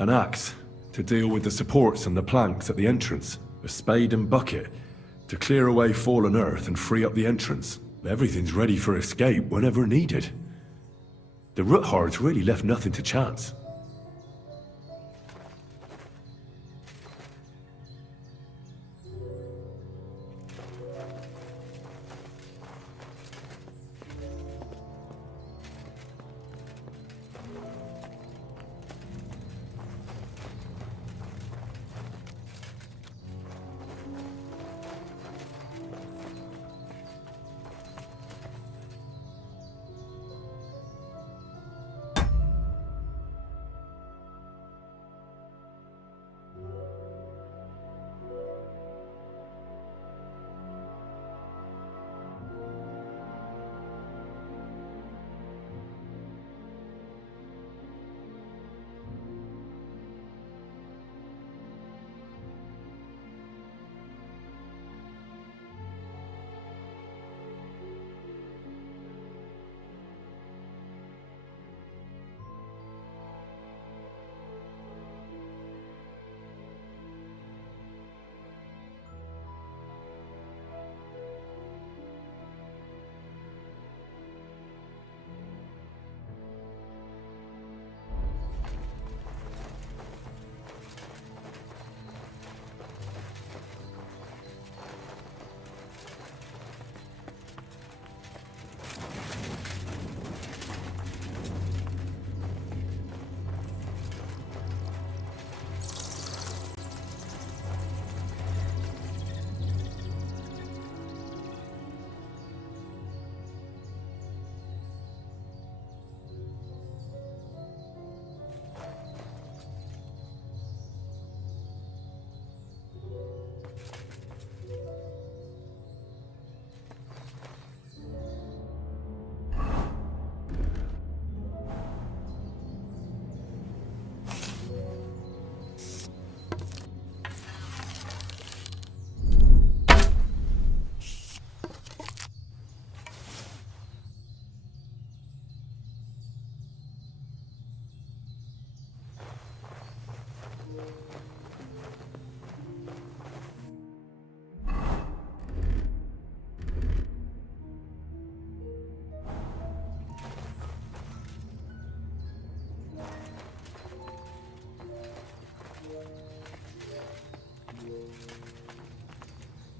An axe, to deal with the supports and the planks at the entrance. A spade and bucket, to clear away fallen earth and free up the entrance. Everything's ready for escape whenever needed. The Roothards really left nothing to chance.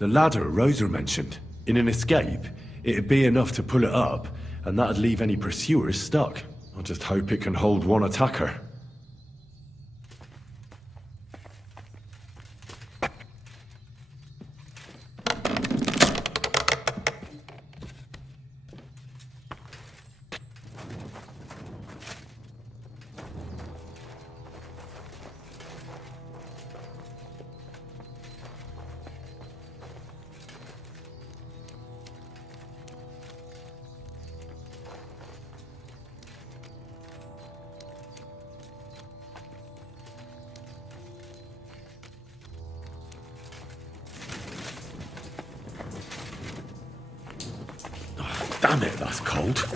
The ladder Rosa mentioned. In an escape, it'd be enough to pull it up, and that'd leave any pursuers stuck. I just hope it can hold one attacker. Damn it, that's cold.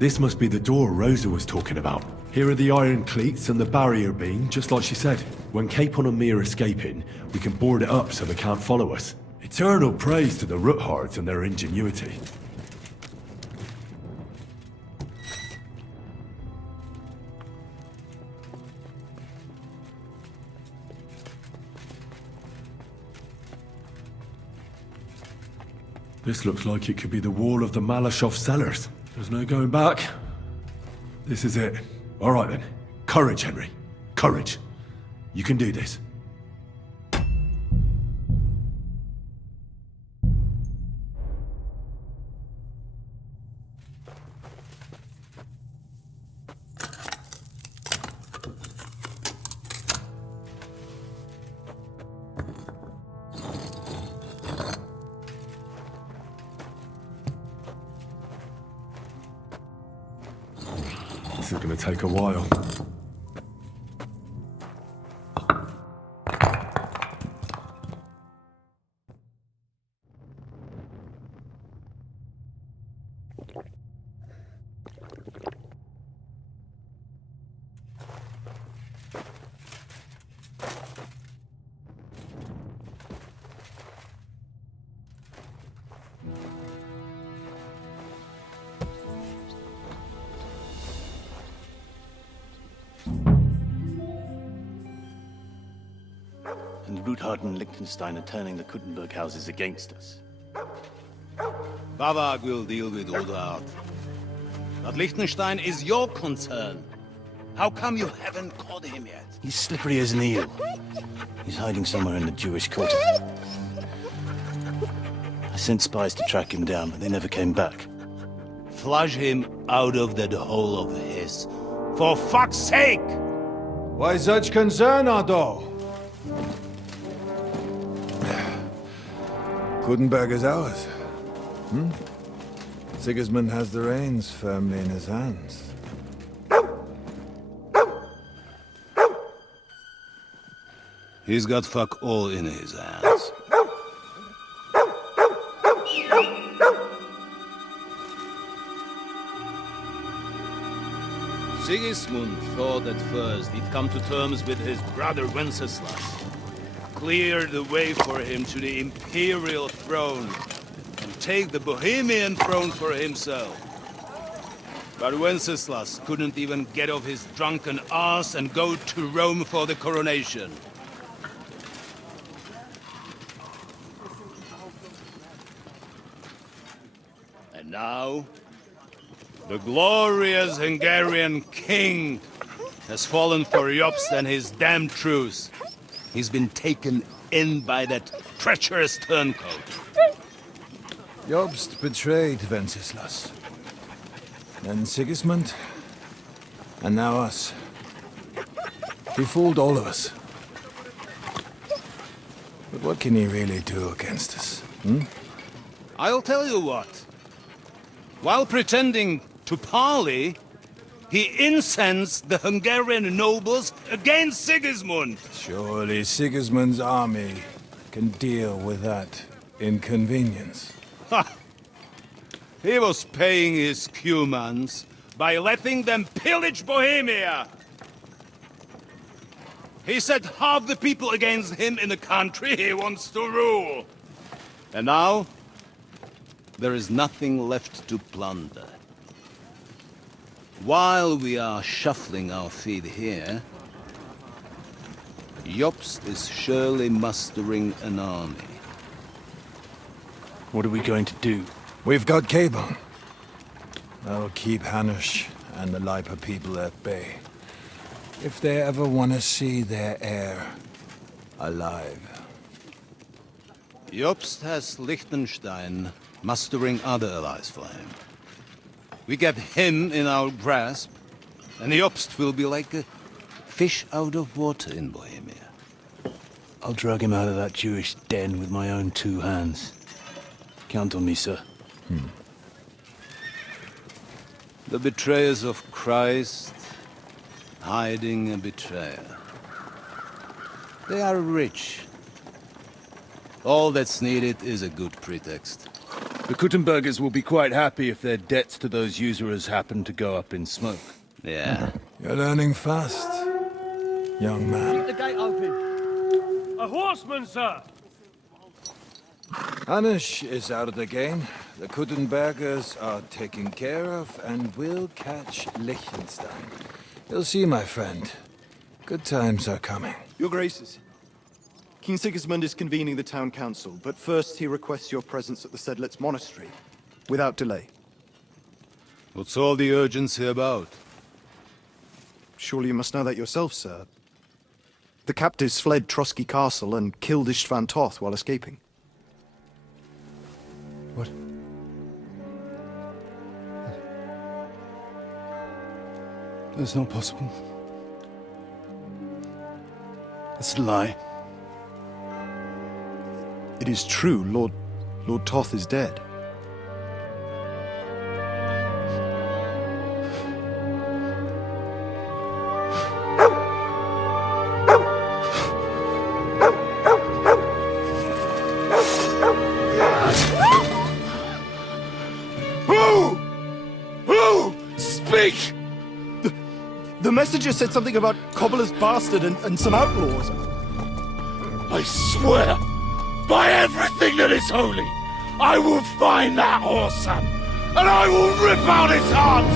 This must be the door Rosa was talking about. Here are the iron cleats and the barrier beam, just like she said. When Capon and me are escaping, we can board it up so they can't follow us. Eternal praise to the Roothards and their ingenuity. This looks like it could be the wall of the Malashov cellars. There's no going back. This is it. All right then. Courage, Henry. Courage. You can do this. This is going to take a while. And Ruthard and Liechtenstein are turning the Kuttenberg houses against us. Bavag will deal with Ruthard. But Liechtenstein is your concern. How come you haven't caught him yet? He's slippery as an eel. He's hiding somewhere in the Jewish quarter. I sent spies to track him down, but they never came back. Flush him out of that hole of his. For fuck's sake! Why such concern, Otto? Kuttenberg is ours. Sigismund has the reins firmly in his hands. He's got fuck all in his hands. Sigismund thought at first he'd come to terms with his brother Wenceslas, clear the way for him to the imperial throne, and take the Bohemian throne for himself. But Wenceslas couldn't even get off his drunken ass and go to Rome for the coronation. And now, the glorious Hungarian king has fallen for Jobst and his damn truce. He's been taken in by that treacherous turncoat. Jobst betrayed Wenceslas. Then Sigismund. And now us. He fooled all of us. But what can he really do against us? I'll tell you what. While pretending to parley, he incensed the Hungarian nobles against Sigismund. Surely Sigismund's army can deal with that inconvenience. Ha! He was paying his Cumans by letting them pillage Bohemia. He set half the people against him in the country he wants to rule. And now, there is nothing left to plunder. While we are shuffling our feet here, Jobst is surely mustering an army. What are we going to do? We've got Cabon. That'll keep Hanush and the Lipa people at bay. If they ever want to see their heir alive. Jobst has Liechtenstein mustering other allies for him. We get him in our grasp, and Jobst will be like a fish out of water in Bohemia. I'll drag him out of that Jewish den with my own two hands. Count on me, sir. The betrayers of Christ, hiding a betrayer. They are rich. All that's needed is a good pretext. The Kuttenbergers will be quite happy if their debts to those usurers happen to go up in smoke. Yeah. You're learning fast, young man. The gate open. A horseman, sir! Hanush is out of the game. The Kuttenbergers are taken care of, and we'll catch Liechtenstein. You'll see, my friend. Good times are coming. Your Graces, King Sigismund is convening the town council, but first he requests your presence at the Sedlitz monastery, without delay. What's all the urgency about? Surely you must know that yourself, sir. The captives fled Trotsky Castle and killed Istvan Toth while escaping. What? That's not possible. That's a lie. It is true, Lord Toth is dead. Who? Speak! The messenger said something about Cobbler's bastard and some outlaws. I swear, by everything that is holy, I will find that whoreson, and I will rip out his heart!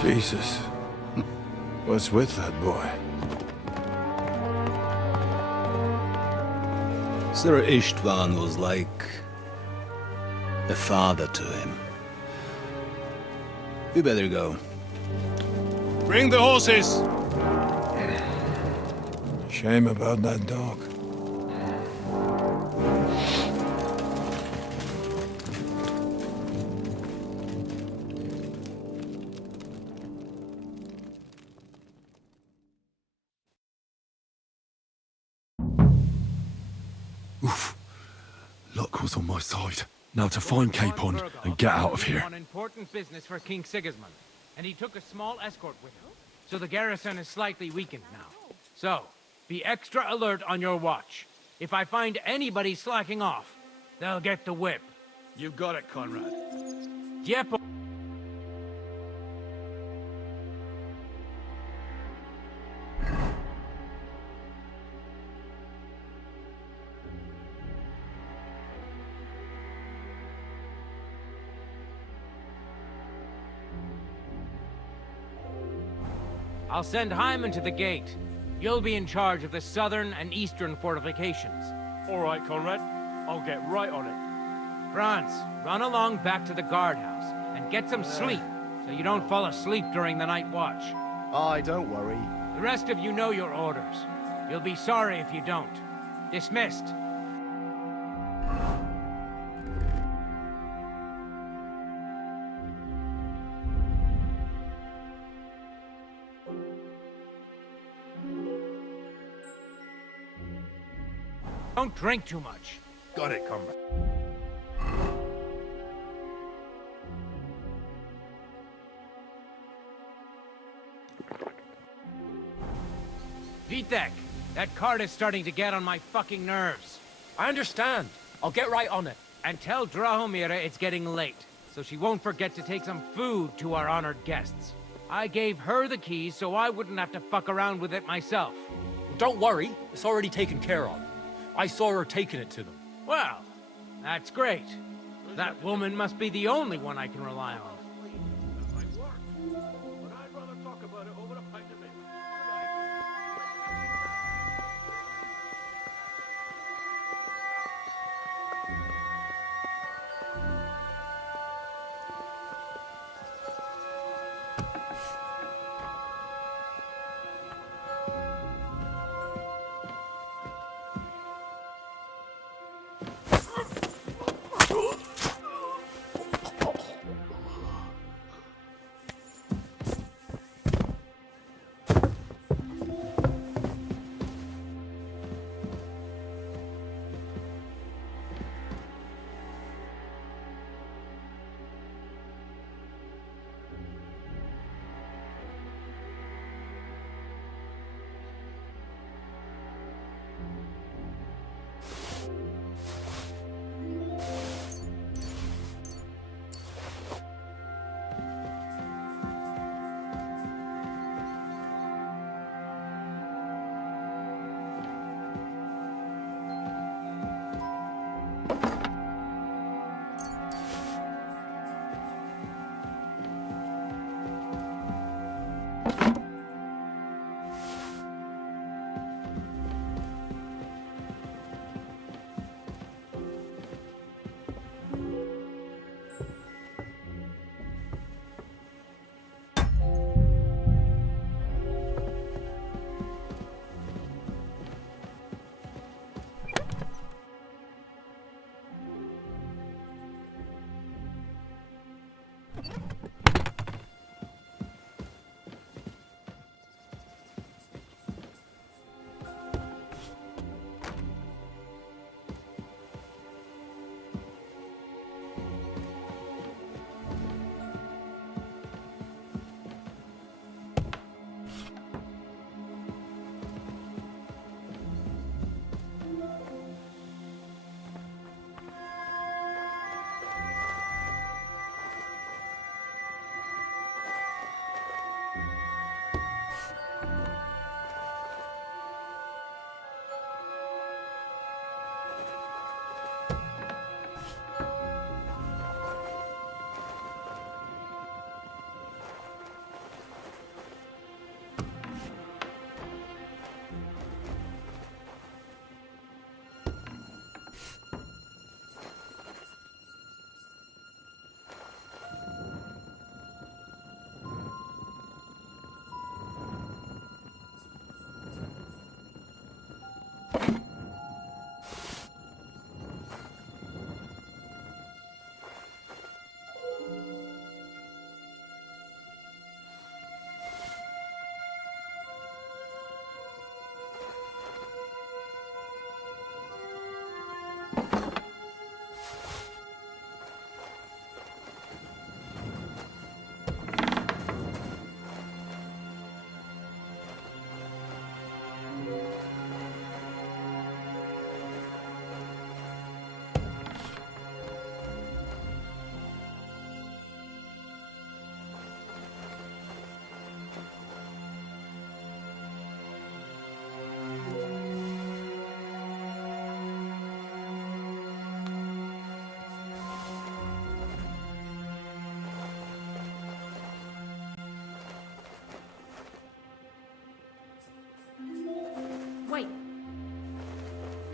Jesus. What's with that boy? Sir Istvan was like a father to him. We better go. Bring the horses! Shame about that dog. Luck was on my side. Now to find Capon and get out of here. On important business for King Sigismund, and he took a small escort with him. So the garrison is slightly weakened now. So, be extra alert on your watch. If I find anybody slacking off, they'll get the whip. You got it, Conrad. Yep. I'll send Hyman to the gate. You'll be in charge of the southern and eastern fortifications. All right, Conrad. I'll get right on it. Franz, run along back to the guardhouse and get some sleep so you don't fall asleep during the night watch. Aye, don't worry. The rest of you know your orders. You'll be sorry if you don't. Dismissed. Don't drink too much. Got it, comrade. Vitek, that cart is starting to get on my fucking nerves. I understand. I'll get right on it. And tell Drahomira it's getting late, so she won't forget to take some food to our honored guests. I gave her the keys so I wouldn't have to fuck around with it myself. Don't worry. It's already taken care of. I saw her taking it to them. Well, that's great. That woman must be the only one I can rely on.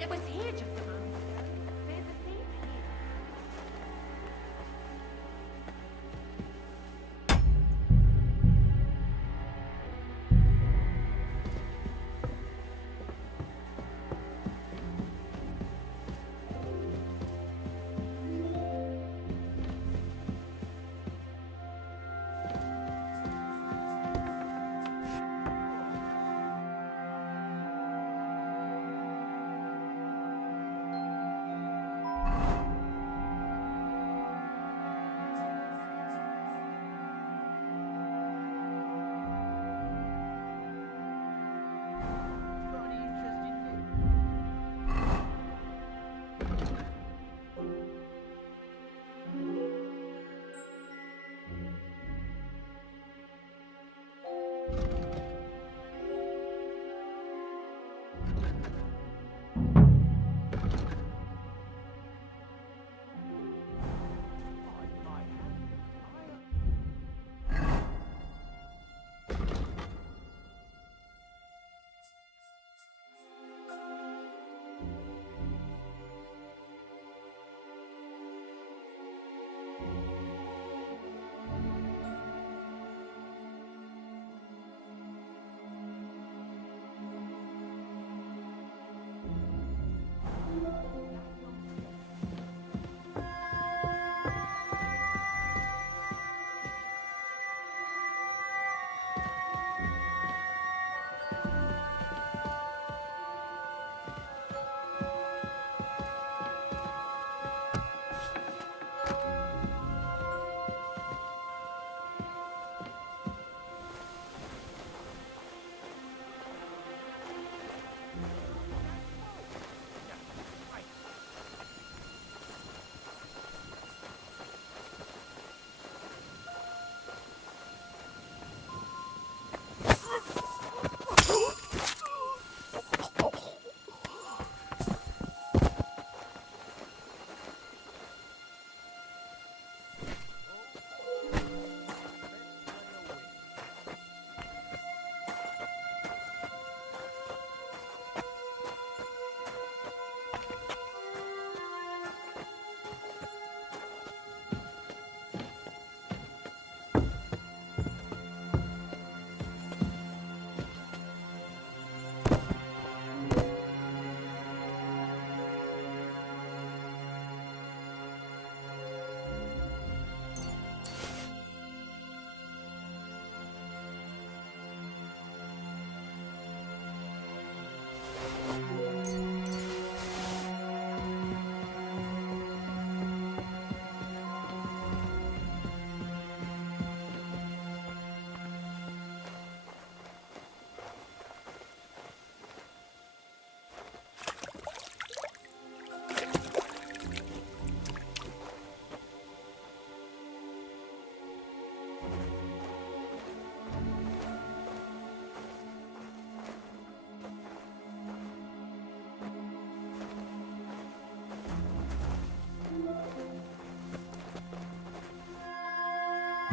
It was here just a moment ago. There's a thief here.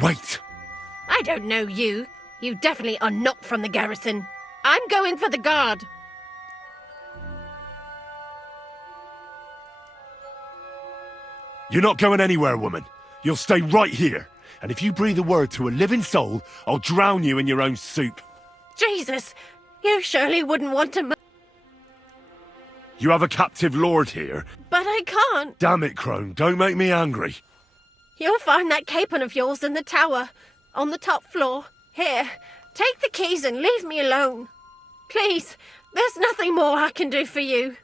Wait! I don't know you. You definitely are not from the garrison. I'm going for the guard. You're not going anywhere, woman. You'll stay right here. And if you breathe a word to a living soul, I'll drown you in your own soup. Jesus, you surely wouldn't want to... You have a captive lord here. But I can't. Damn it, Crone, don't make me angry. You'll find that capon of yours in the tower, on the top floor. Here, take the keys and leave me alone. Please, there's nothing more I can do for you.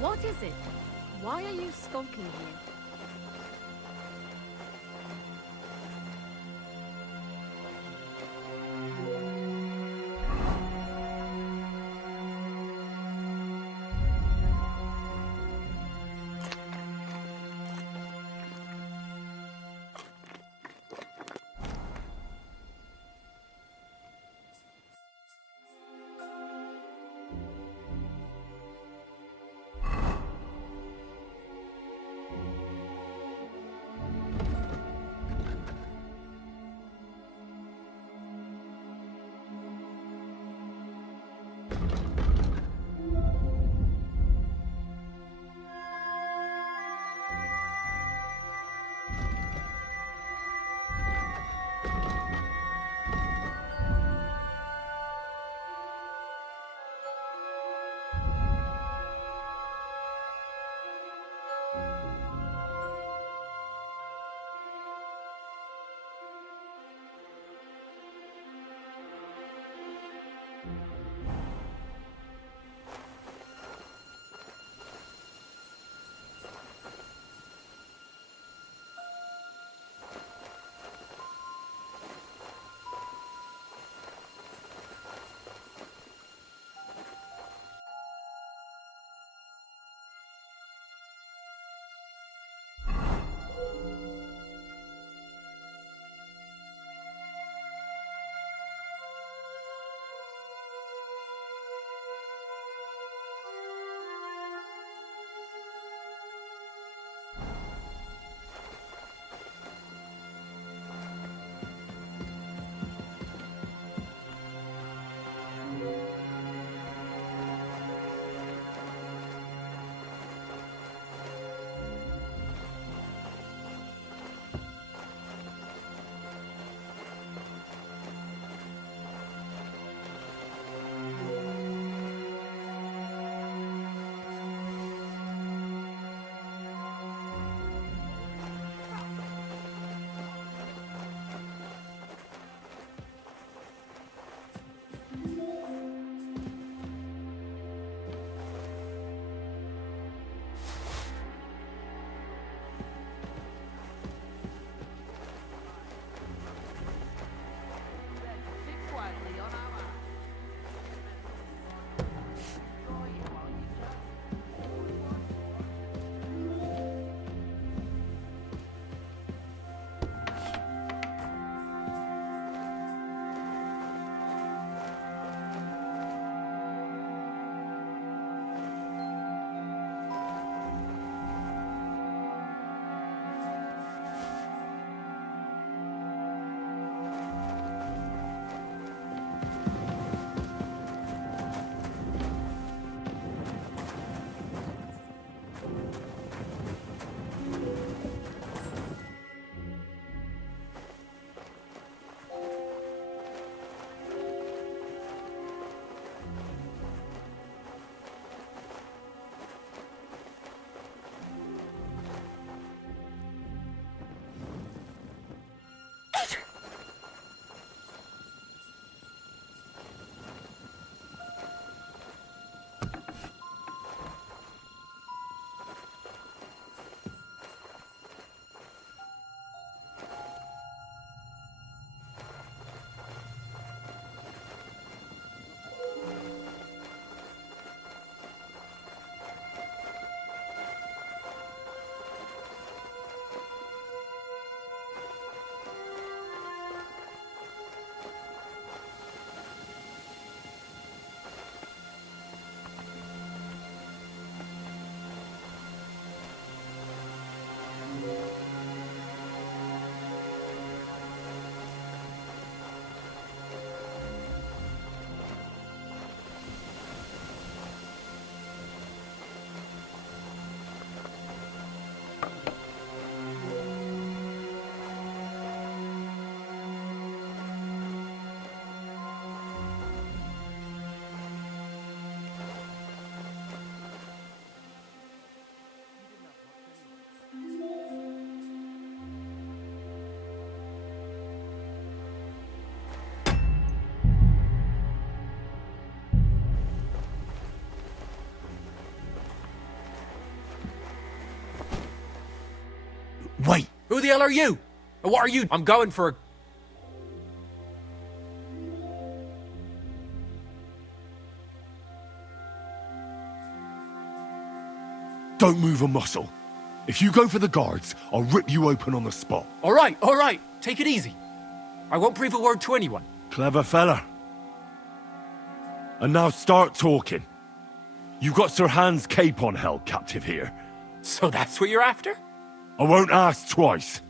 What is it? Why are you skulking here? Wait! Who the hell are you? And what are you? I'm going for a... Don't move a muscle. If you go for the guards, I'll rip you open on the spot. All right. Take it easy. I won't breathe a word to anyone. Clever fella. And now start talking. You've got Sir Hans' cape on held captive here. So that's what you're after? I won't ask twice.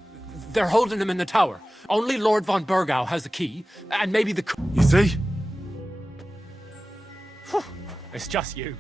They're holding him in the tower. Only Lord von Burgau has the key, and maybe the... You see? It's just you.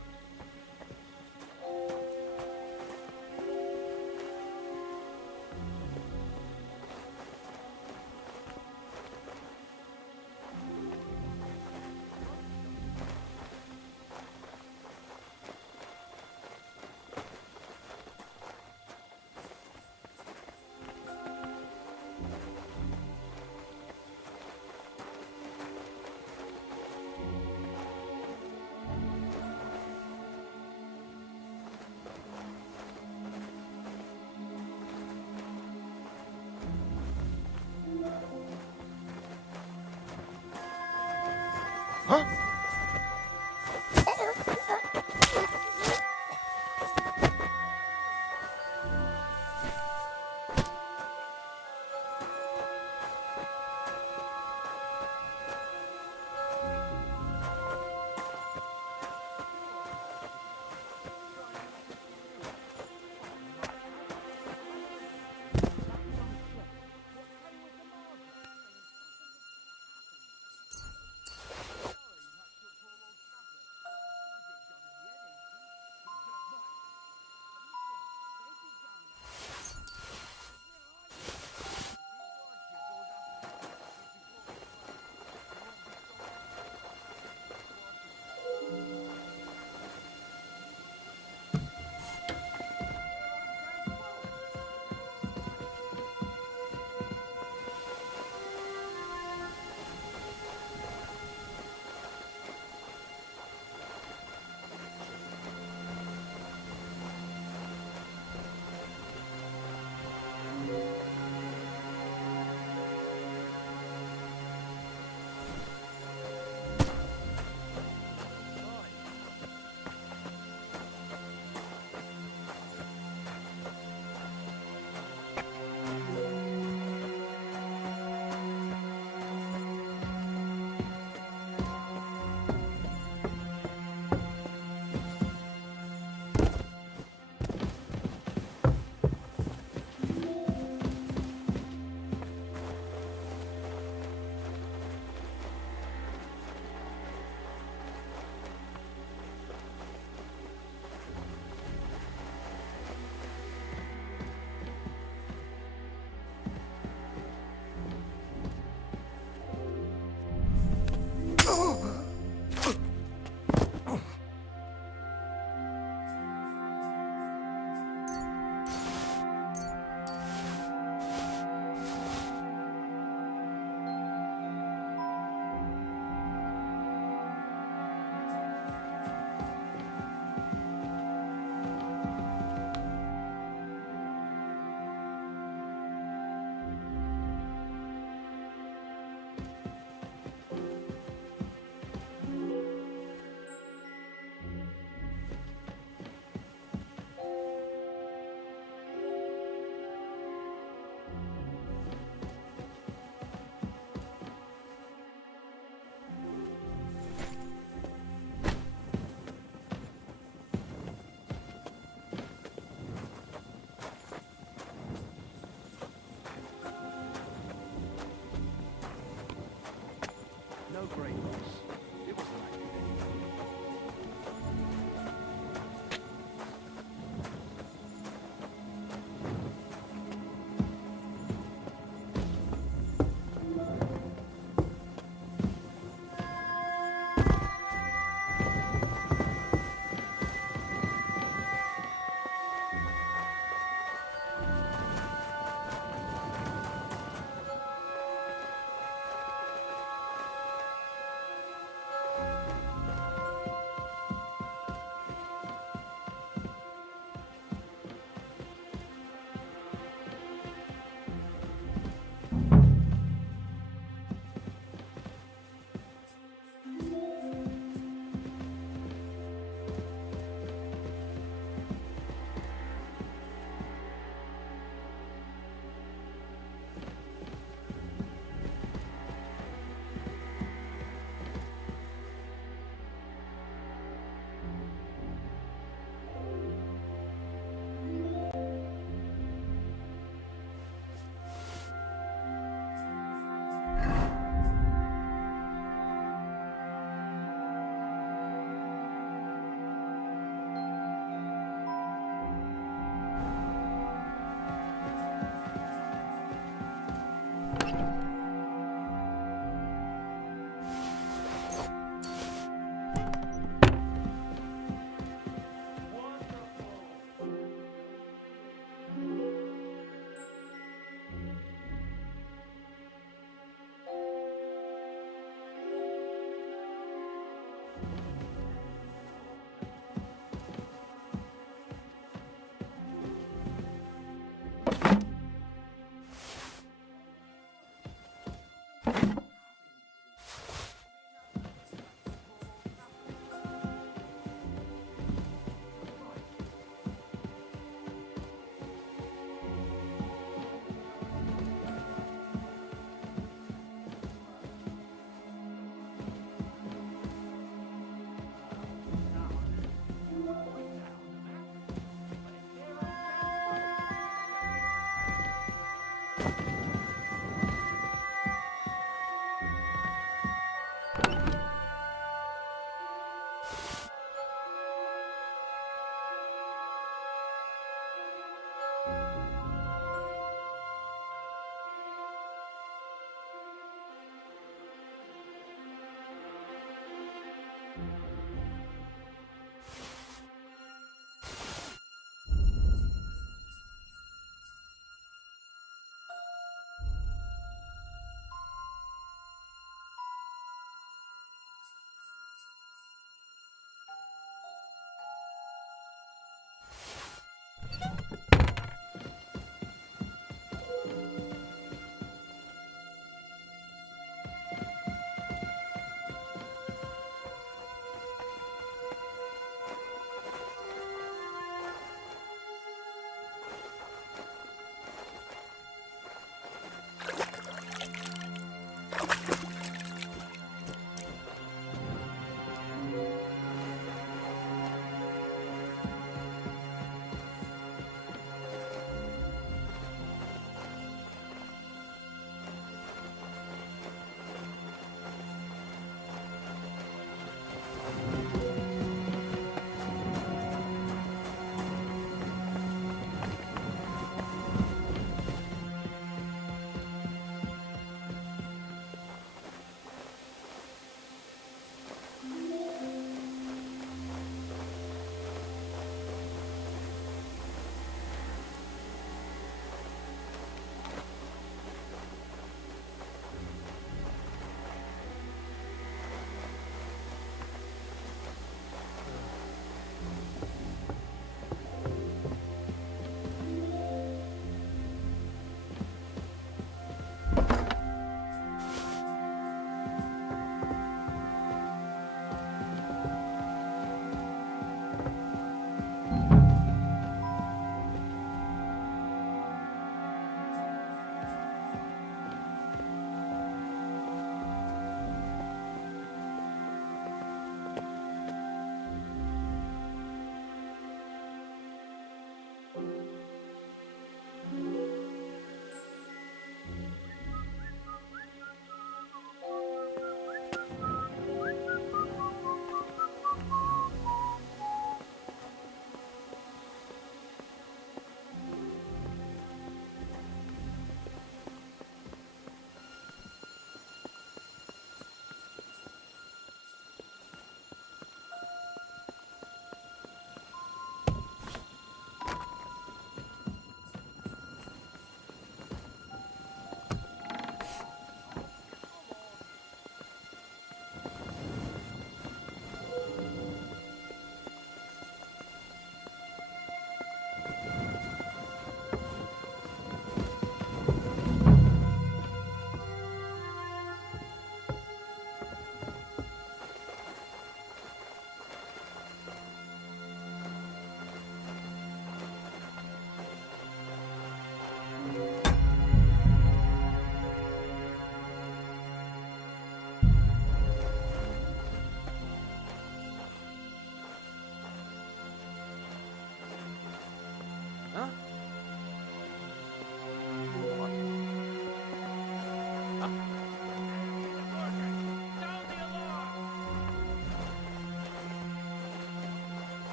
Huh?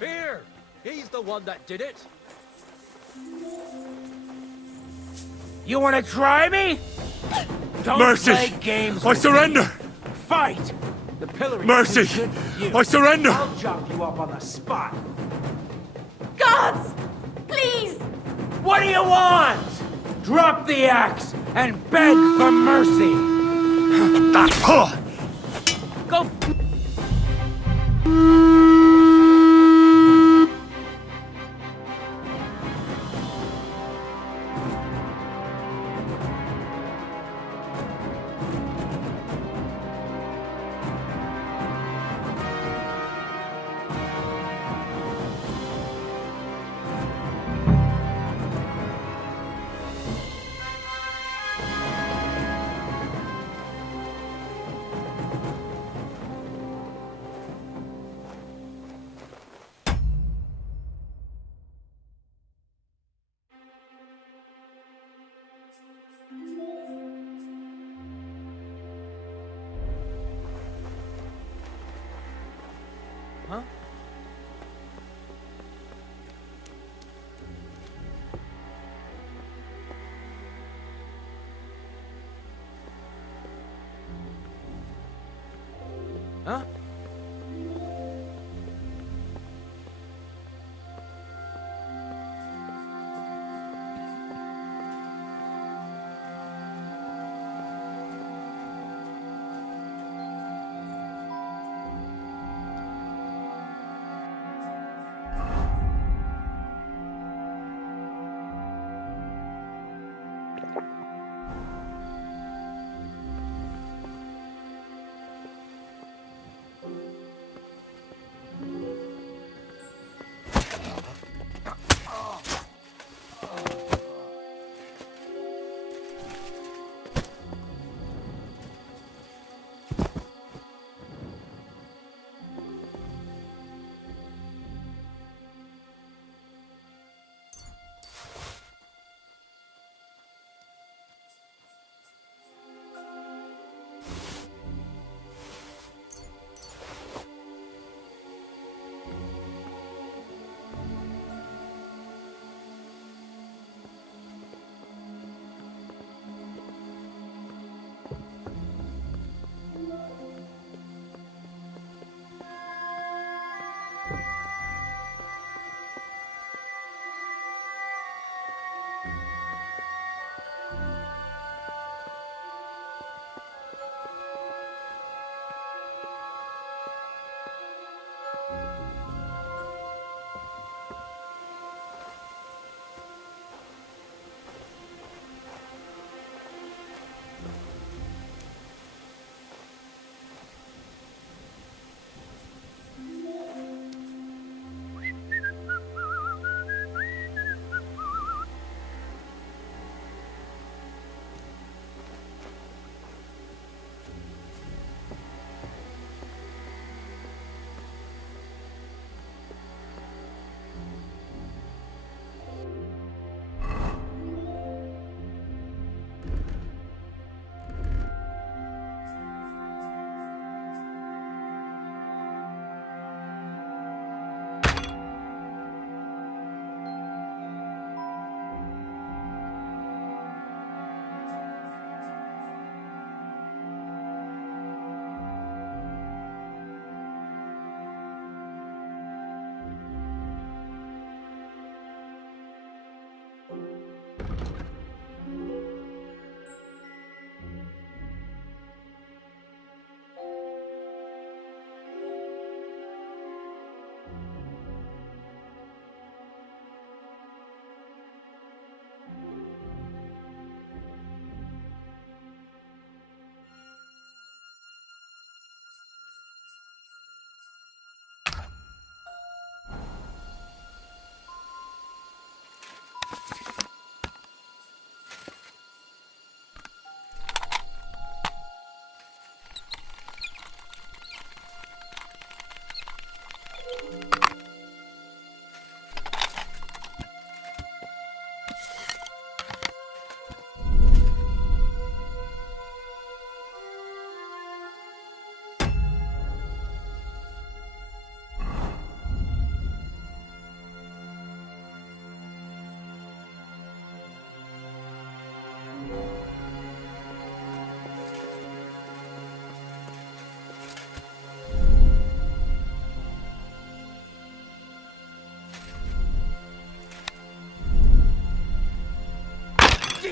Here! He's the one that did it! You want to try me? Don't Mercy! play games I with surrender! me. Fight! The pillory Mercy! is too good for you. I surrender! I'll chop you up on the spot. Guards! Please! What do you want? Drop the axe and beg for mercy. Go.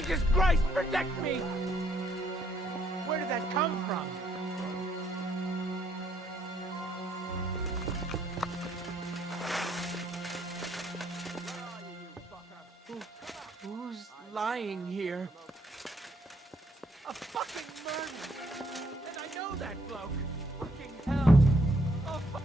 Jesus Christ, protect me! Where did that come from? Who's lying here? A fucking murder! And I know that bloke! Fucking hell! Oh, fuck!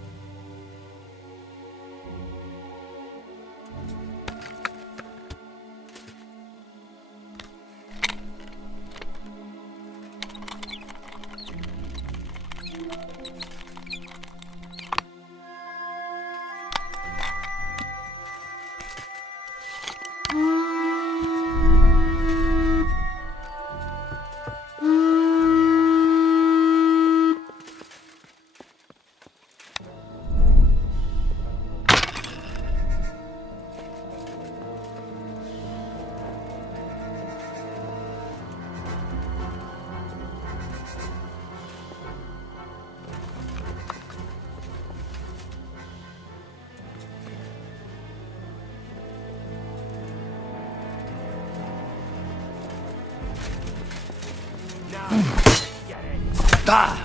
Da!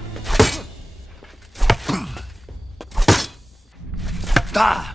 Da!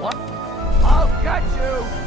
What? I'll get you!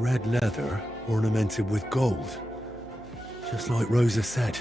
Red leather ornamented with gold, just like Rosa said.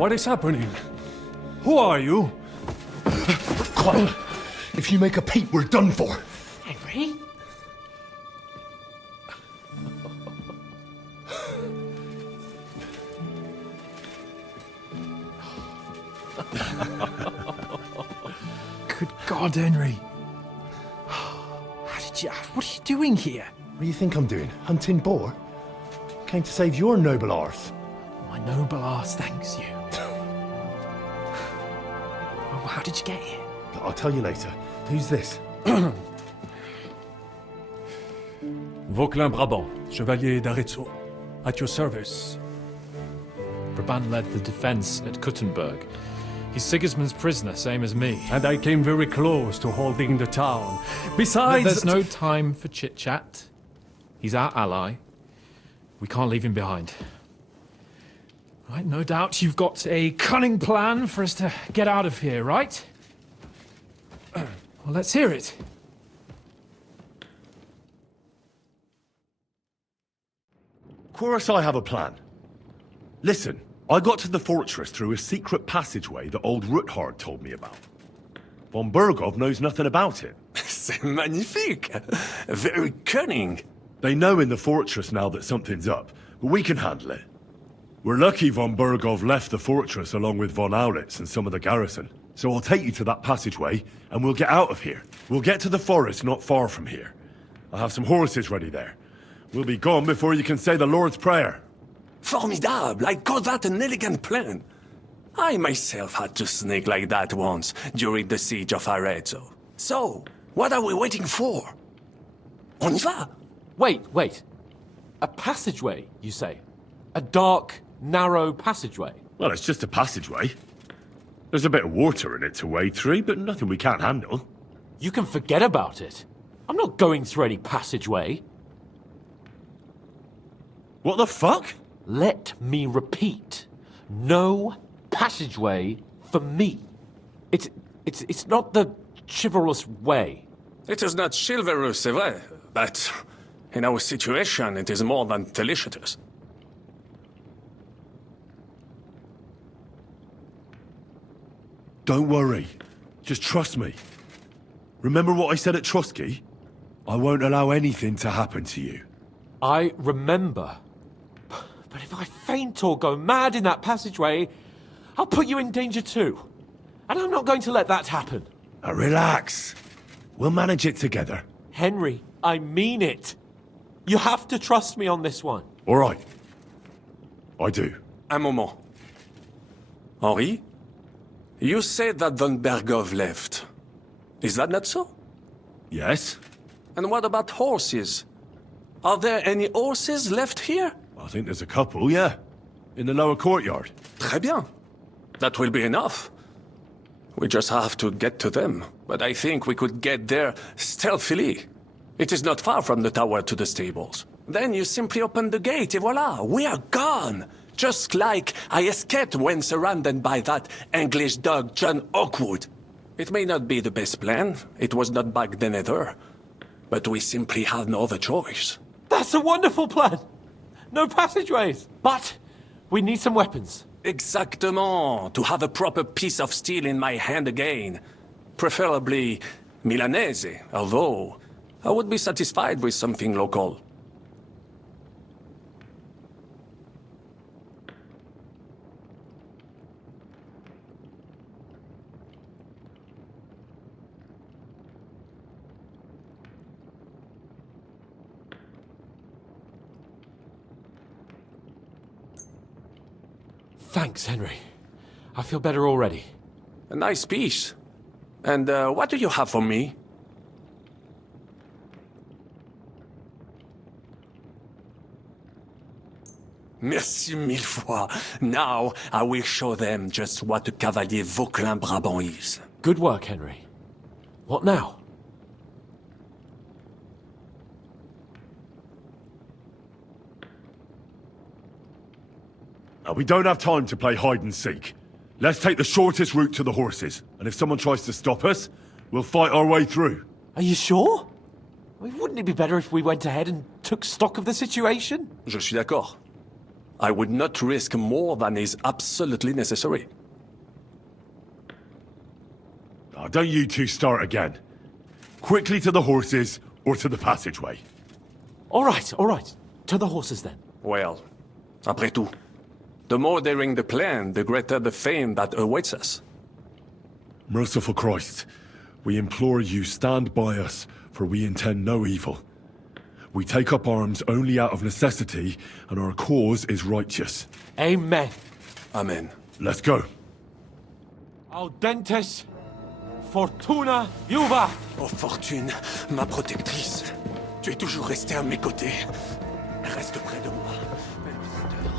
What is happening? Who are you? Quiet. If you make a peep, we're done for. Henry? Good God, Henry. What are you doing here? What do you think I'm doing? Hunting boar? Came to save your noble arse. My noble arse thanks you. Well, how did you get here? I'll tell you later. Who's this? Vauquelin Brabant, Chevalier d'Arezzo. At your service. Brabant led the defense at Kuttenberg. He's Sigismund's prisoner, same as me. And I came very close to holding the town. Besides... There's no time for chit-chat. He's our ally. We can't leave him behind. Right, no doubt you've got a cunning plan for us to get out of here, right? Well, let's hear it. Of course I have a plan. Listen, I got to the fortress through a secret passageway that old Ruthard told me about. Von Bergov knows nothing about it. C'est magnifique! Very cunning. They know in the fortress now that something's up, but we can handle it. We're lucky von Bergov left the fortress along with von Aulitz and some of the garrison. So I'll take you to that passageway, and we'll get out of here. We'll get to the forest not far from here. I have some horses ready there. We'll be gone before you can say the Lord's Prayer. Formidable! I call that an elegant plan. I myself had to sneak like that once during the siege of Arezzo. So, what are we waiting for? On y va! Wait. A passageway, you say? A dark, narrow passageway? Well, it's just a passageway. There's a bit of water in it to wade through, but nothing we can't handle. You can forget about it. I'm not going through any passageway. What the fuck? Let me repeat. No passageway for me. It's not the chivalrous way. It is not chivalrous, c'est vrai, but in our situation, it is more than delicious. Don't worry. Just trust me. Remember what I said at Trotsky? I won't allow anything to happen to you. I remember. But if I faint or go mad in that passageway, I'll put you in danger too. And I'm not going to let that happen. Now relax. We'll manage it together. Henry, I mean it. You have to trust me on this one. All right. I do. Un moment. Henri? You said that von Bergov left. Is that not so? Yes? And what about horses? Are there any horses left here? I think there's a couple, yeah. In the lower courtyard. Très bien. That will be enough. We just have to get to them. But I think we could get there stealthily. It is not far from the tower to the stables. Then you simply open the gate et voila, we are gone. Just like I escaped when surrounded by that English dog John Oakwood. It may not be the best plan. It was not back then either. But we simply had no other choice. That's a wonderful plan. No passageways. But we need some weapons. Exactement. To have a proper piece of steel in my hand again. Preferably Milanese, although I would be satisfied with something local. Thanks, Henry. I feel better already. A nice piece. And what do you have for me? Merci mille fois. Now I will show them just what a Cavalier Vauquelin Brabant is. Good work, Henry. What now? We don't have time to play hide and seek. Let's take the shortest route to the horses, and if someone tries to stop us, we'll fight our way through. Are you sure? I mean, wouldn't it be better if we went ahead and took stock of the situation? Je suis d'accord. I would not risk more than is absolutely necessary. Oh, don't you two start again. Quickly to the horses, or to the passageway. All right. To the horses then. Well, après tout, the more daring the plan, the greater the fame that awaits us. Merciful Christ, we implore you stand by us, for we intend no evil. We take up arms only out of necessity, and our cause is righteous. Amen. Amen. Let's go. Audentes Fortuna Juva. Oh Fortune, ma protectrice, tu es toujours restée à mes côtés. Reste près de moi, belle visiteur.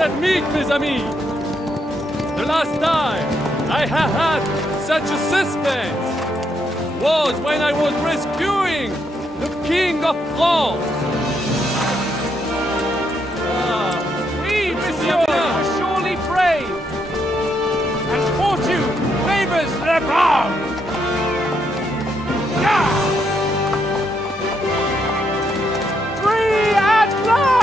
Admit, mes amis, the last time I have had such a suspense was when I was rescuing the King of France. We, monsieur, are surely brave, and fortune favors the brave. Free at last!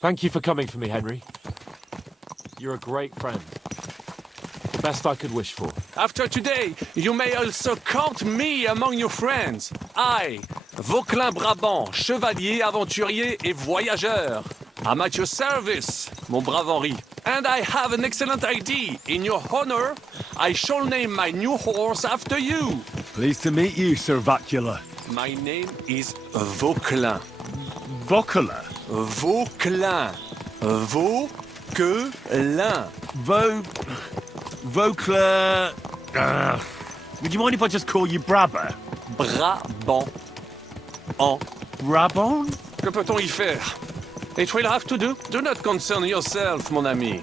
Thank you for coming for me, Henry. You're a great friend. The best I could wish for. After today, you may also count me among your friends. I, Vauquelin Brabant, chevalier, aventurier et voyageur. I'm at your service, mon brave Henri. And I have an excellent idea. In your honor, I shall name my new horse after you. Pleased to meet you, Sir Vacula. My name is Vauquelin. Vauquelin? Vauquelin. Vauquelin. Vauquelin... would you mind if I just call you Brabber? Brabant. En. Brabant? Que peut-on y faire? It will have to do. Do not concern yourself, mon ami.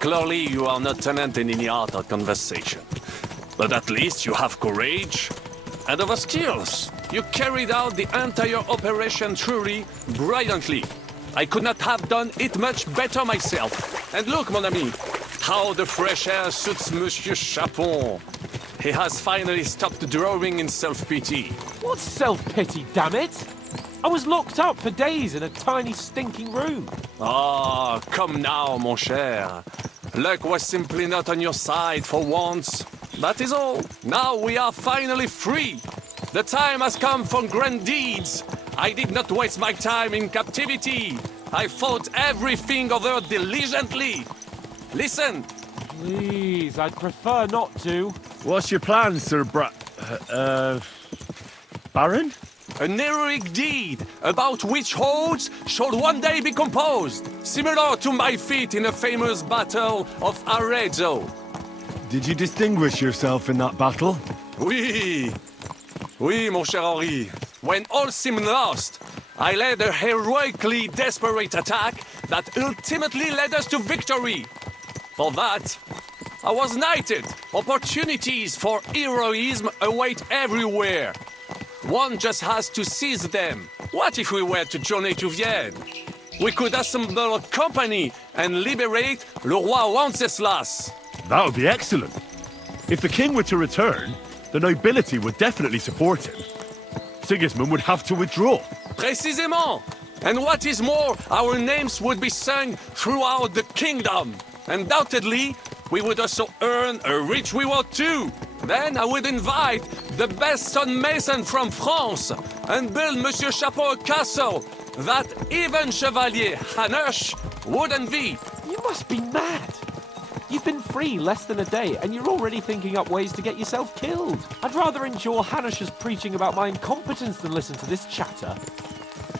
Clearly, you are not tenant in any other conversation. But at least you have courage and other skills. You carried out the entire operation truly brilliantly. I could not have done it much better myself. And look, mon ami, how the fresh air suits Monsieur Chapon. He has finally stopped drawing in self-pity. What self-pity, damn it? I was locked up for days in a tiny stinking room. Ah, come now, mon cher. Luck was simply not on your side for once. That is all. Now we are finally free. The time has come for grand deeds. I did not waste my time in captivity. I fought everything over diligently. Listen. Please, I'd prefer not to. What's your plan, Sir Baron? An heroic deed about which odes shall one day be composed, similar to my feat in a famous battle of Arezzo. Did you distinguish yourself in that battle? Oui. Oui, mon cher Henri. When all seemed lost, I led a heroically desperate attack that ultimately led us to victory. For that, I was knighted. Opportunities for heroism await everywhere. One just has to seize them. What if we were to journey to Vienne? We could assemble a company and liberate Le Roi Wenceslas. That would be excellent. If the king were to return, the nobility would definitely support him. Sigismund would have to withdraw. Précisément. And what is more, our names would be sung throughout the kingdom. Undoubtedly, we would also earn a rich reward too. Then I would invite the best stonemason from France and build Monsieur Chapeau a castle that even Chevalier Hanush would envy. You must be mad. You've been free less than a day, and you're already thinking up ways to get yourself killed. I'd rather endure Hanush's preaching about my incompetence than listen to this chatter.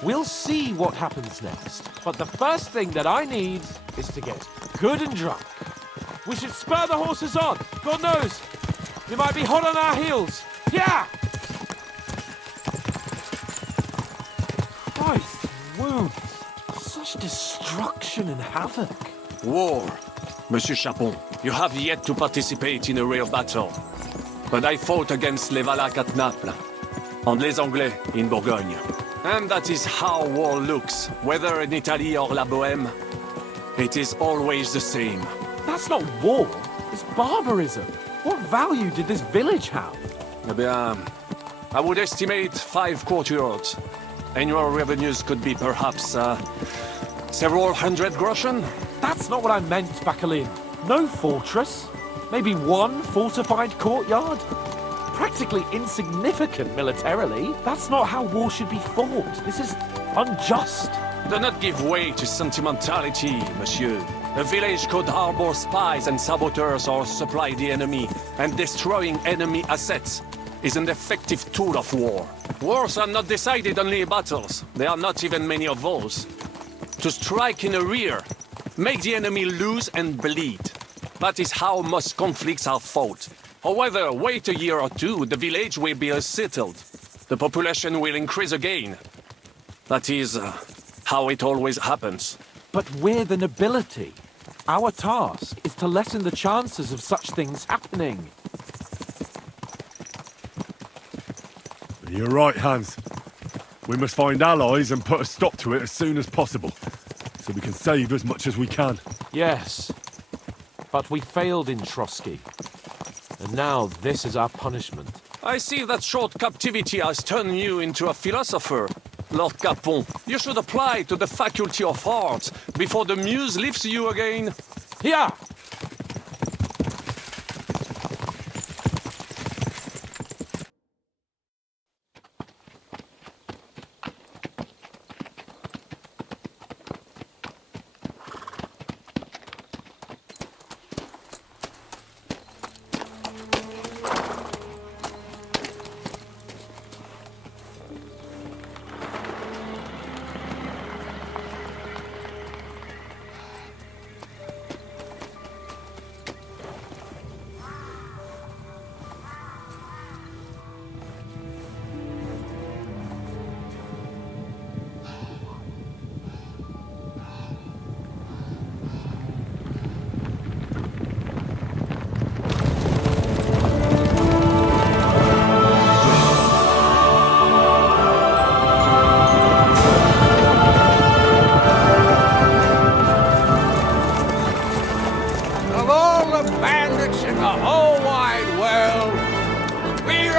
We'll see what happens next. But the first thing that I need is to get good and drunk. We should spur the horses on. God knows, they might be hot on our heels. Yeah! Christ, wounds. Such destruction and havoc. War. Monsieur Chapon, you have yet to participate in a real battle. But I fought against les Valaques at Naples, and les Anglais in Bourgogne. And that is how war looks, whether in Italy or La Bohème. It is always the same. That's not war, it's barbarism. What value did this village have? Eh bien, I would estimate 5 courtyards. Annual revenues could be perhaps, several hundred groschen. That's not what I meant, Bacalin. No fortress. Maybe one fortified courtyard. Practically insignificant militarily. That's not how war should be fought. This is unjust. Do not give way to sentimentality, monsieur. A village could harbor spies and saboteurs or supply the enemy, and destroying enemy assets is an effective tool of war. Wars are not decided only in battles. There are not even many of those. To strike in the rear, make the enemy lose and bleed. That is how most conflicts are fought. However, wait a year or two, the village will be settled. The population will increase again. That is how it always happens. But we're the nobility. Our task is to lessen the chances of such things happening. You're right, Hans. We must find allies and put a stop to it as soon as possible, so we can save as much as we can. Yes, but we failed in Trotsky. And now this is our punishment. I see that short captivity has turned you into a philosopher. Lord Capon, you should apply to the Faculty of Arts before the muse lifts you again. Here!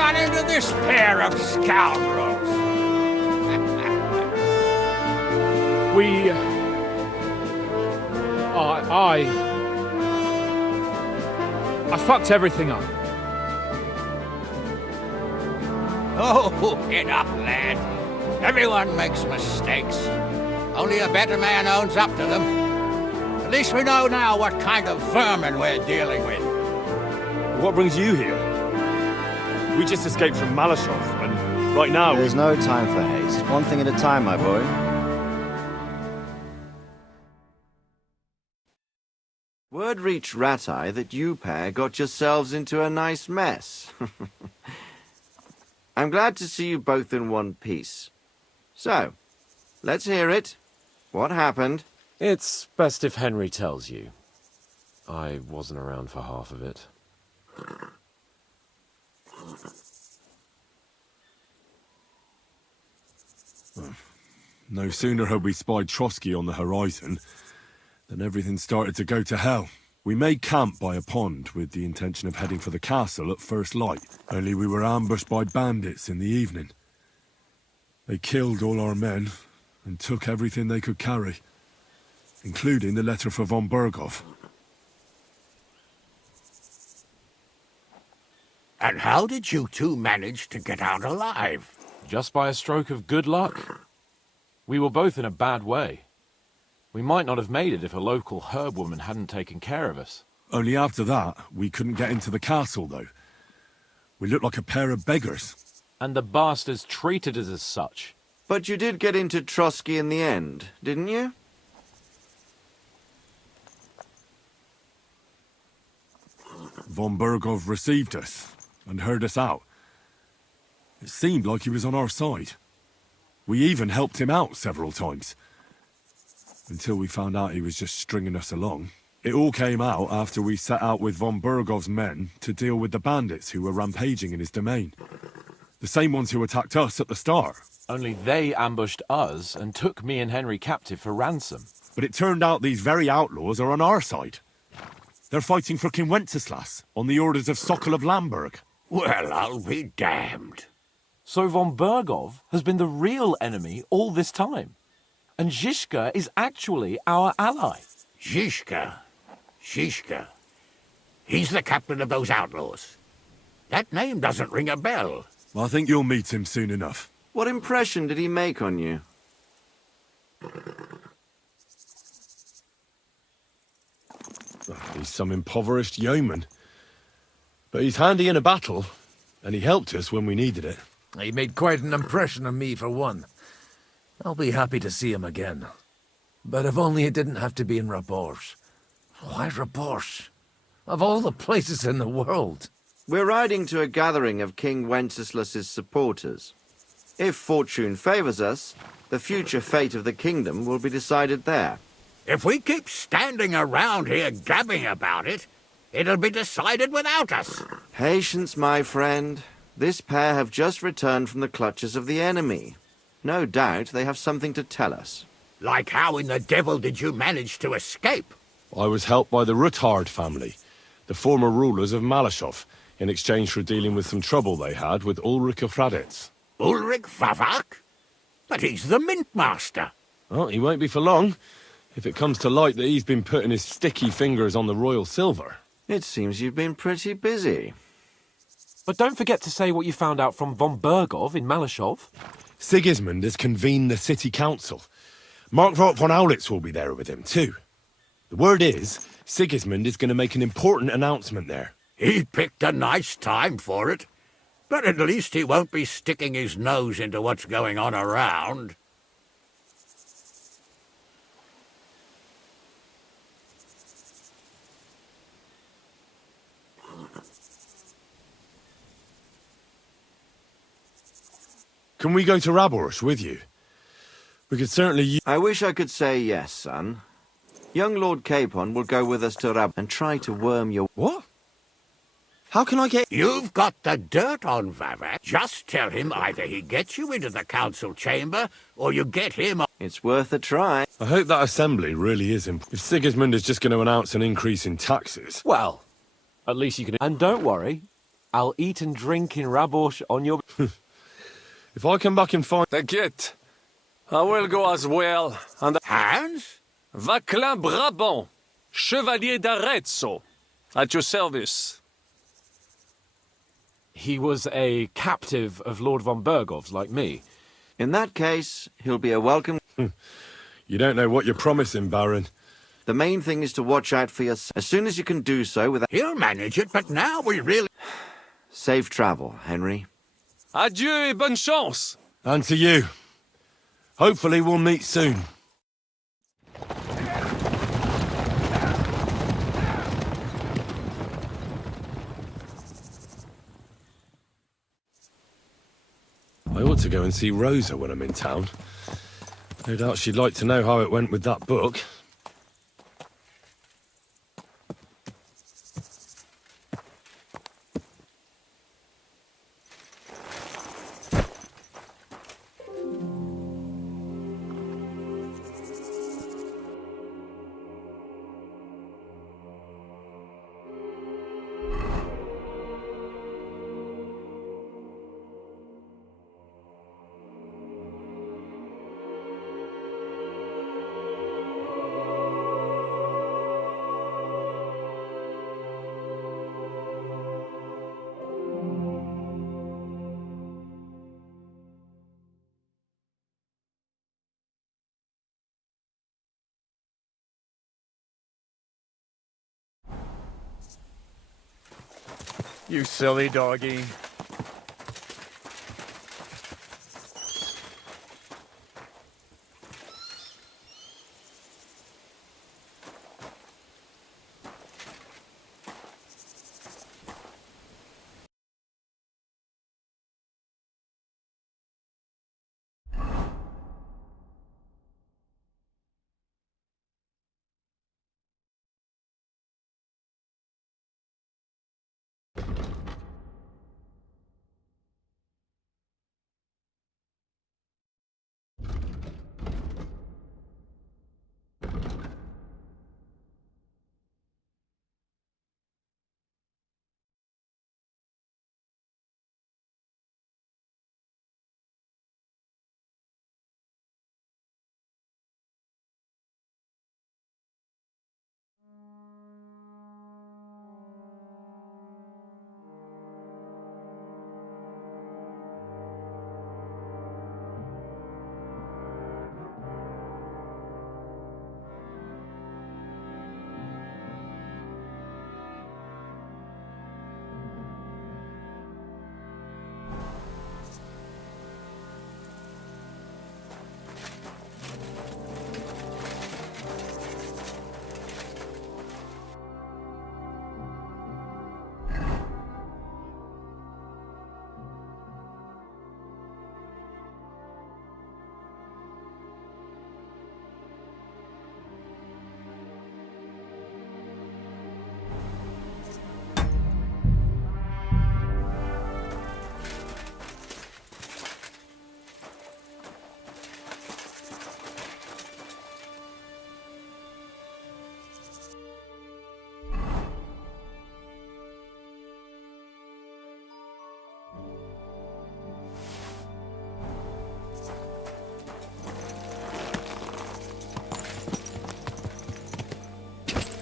run into this pair of scoundrels? I fucked everything up. Oh, enough, lad. Everyone makes mistakes. Only a better man owns up to them. At least we know now what kind of vermin we're dealing with. What brings you here? We just escaped from Malashov, and right now... There's no time for haste. One thing at a time, my boy. Word reached Rat-Eye that you pair got yourselves into a nice mess. I'm glad to see you both in one piece. So, let's hear it. What happened? It's best if Henry tells you. I wasn't around for half of it. No sooner had we spied Trotsky on the horizon than everything started to go to hell. We made camp by a pond with the intention of heading for the castle at first light, only we were ambushed by bandits in the evening. They killed all our men and took everything they could carry, including the letter for von Berghoff. And how did you two manage to get out alive? Just by a stroke of good luck. We were both in a bad way. We might not have made it if a local herb woman hadn't taken care of us. Only after that, we couldn't get into the castle, though. We looked like a pair of beggars. And the bastards treated us as such. But you did get into Trotsky in the end, didn't you? Von Berghoff received us and heard us out. It seemed like he was on our side. We even helped him out several times. Until we found out he was just stringing us along. It all came out after we set out with von Berghoff's men to deal with the bandits who were rampaging in his domain. The same ones who attacked us at the start. Only they ambushed us and took me and Henry captive for ransom. But it turned out these very outlaws are on our side. They're fighting for King Wenceslas on the orders of Sokol of Lamberg. Well, I'll be damned. So von Berghoff has been the real enemy all this time. And Zhishka is actually our ally. Zhishka? Zhishka? He's the captain of those outlaws. That name doesn't ring a bell. I think you'll meet him soon enough. What impression did he make on you? He's some impoverished yeoman. But he's handy in a battle, and he helped us when we needed it. He made quite an impression on me, for one. I'll be happy to see him again. But if only it didn't have to be in Rabors. Why Rabors? Of all the places in the world. We're riding to a gathering of King Wenceslas's supporters. If fortune favors us, the future fate of the kingdom will be decided there. If we keep standing around here gabbing about it, it'll be decided without us. Patience, my friend. This pair have just returned from the clutches of the enemy. No doubt they have something to tell us. Like how in the devil did you manage to escape? I was helped by the Ruthard family, the former rulers of Malashov, in exchange for dealing with some trouble they had with Ulrich of Raditz. Ulrich Vavak? But he's the mint master. Well, he won't be for long, if it comes to light that he's been putting his sticky fingers on the royal silver. It seems you've been pretty busy. But don't forget to say what you found out from von Berghoff in Malashov. Sigismund has convened the city council. Markvart von Aulitz will be there with him, too. The word is, Sigismund is going to make an important announcement there. He picked a nice time for it. But at least he won't be sticking his nose into what's going on around. Can we go to Rabors with you? We could certainly... I wish I could say yes, son. Young Lord Capon will go with us to Rab and try to worm your... What? How can I get... You've got the dirt on Vavak. Just tell him either he gets you into the council chamber, or you get him... It's worth a try. I hope that assembly really is important. If Sigismund is just going to announce an increase in taxes... Well, at least you can... And don't worry, I'll eat and drink in Rabosh on your... If I come back and find... T'inquiète. I will go as well. And Hans? Vaclin Brabant, Chevalier d'Arezzo, at your service. He was a captive of Lord von Bergov's, like me. In that case, he'll be a welcome... You don't know what you're promising, Baron. The main thing is to watch out for yourself. As soon as you can do so without... He'll manage it, but now we really... Safe travel, Henry. Adieu et bonne chance. And to you. Hopefully we'll meet soon. I ought to go and see Rosa when I'm in town. No doubt she'd like to know how it went with that book. You silly doggy.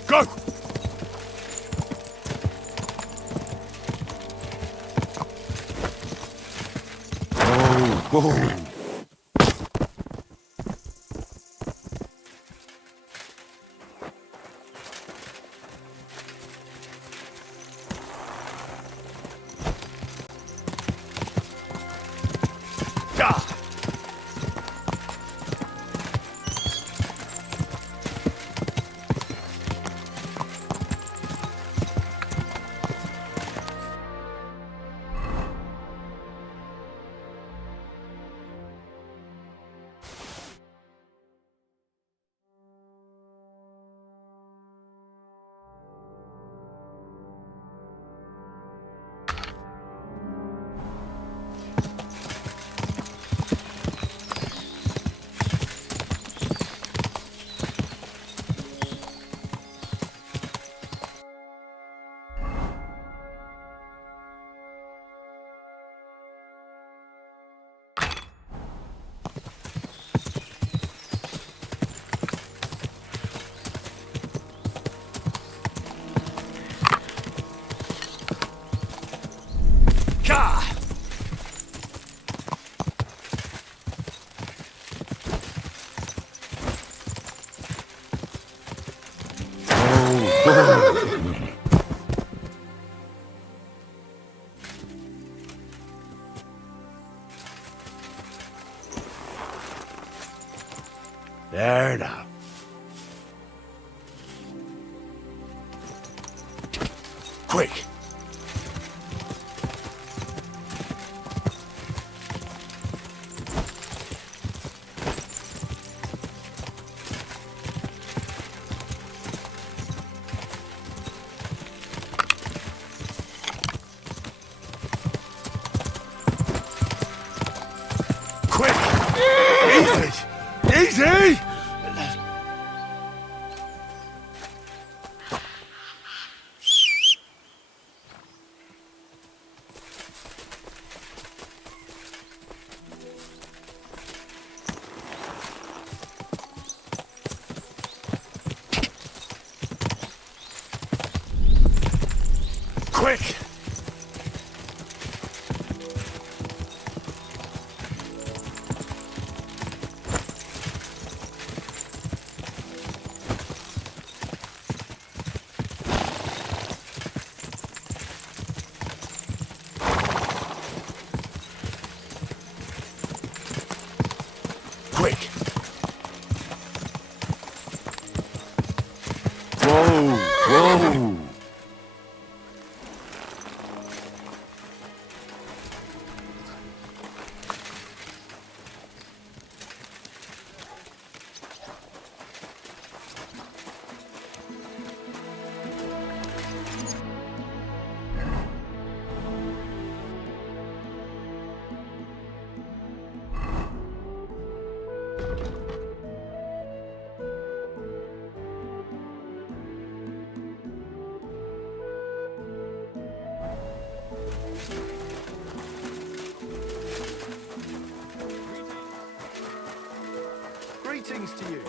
Go! Oh. There now. Quick! Quick! Easy! Easy! Quick! Quick! Whoa! Whoa! Greetings to you.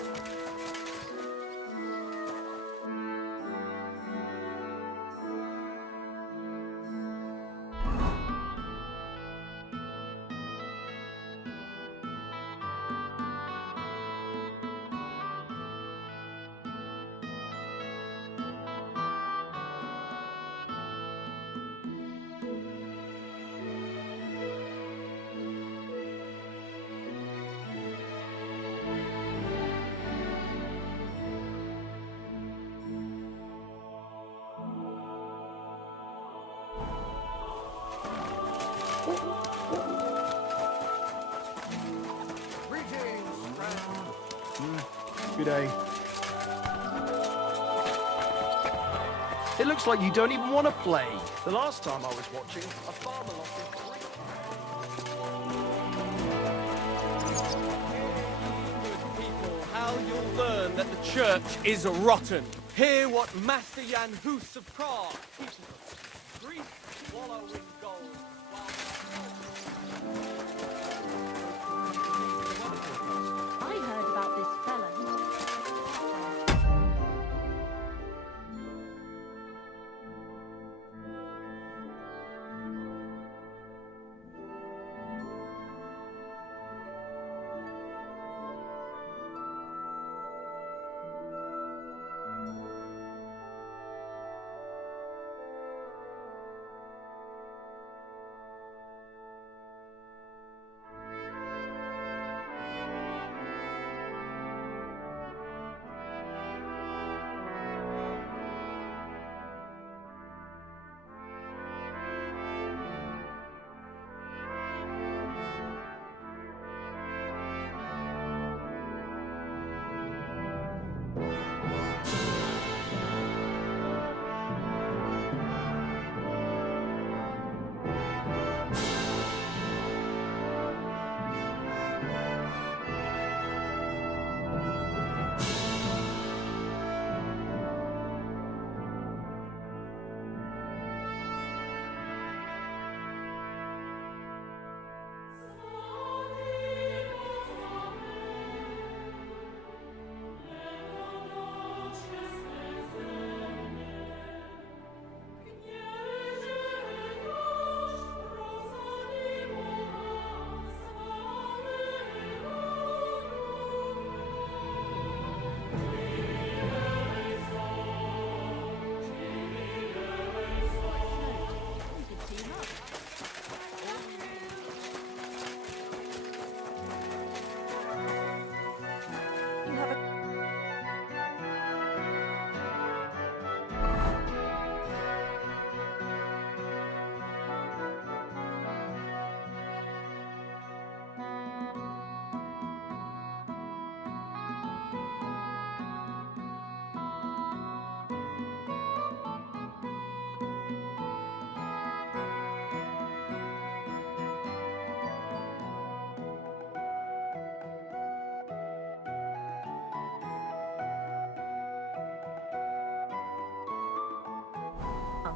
Good day. It looks like you don't even want to play. The last time I was watching, a farmer lost his People, how you'll learn that the church is rotten. Hear what Master Jan Hus of Prague teaches us. Greece wallow in gold. I heard about this fella.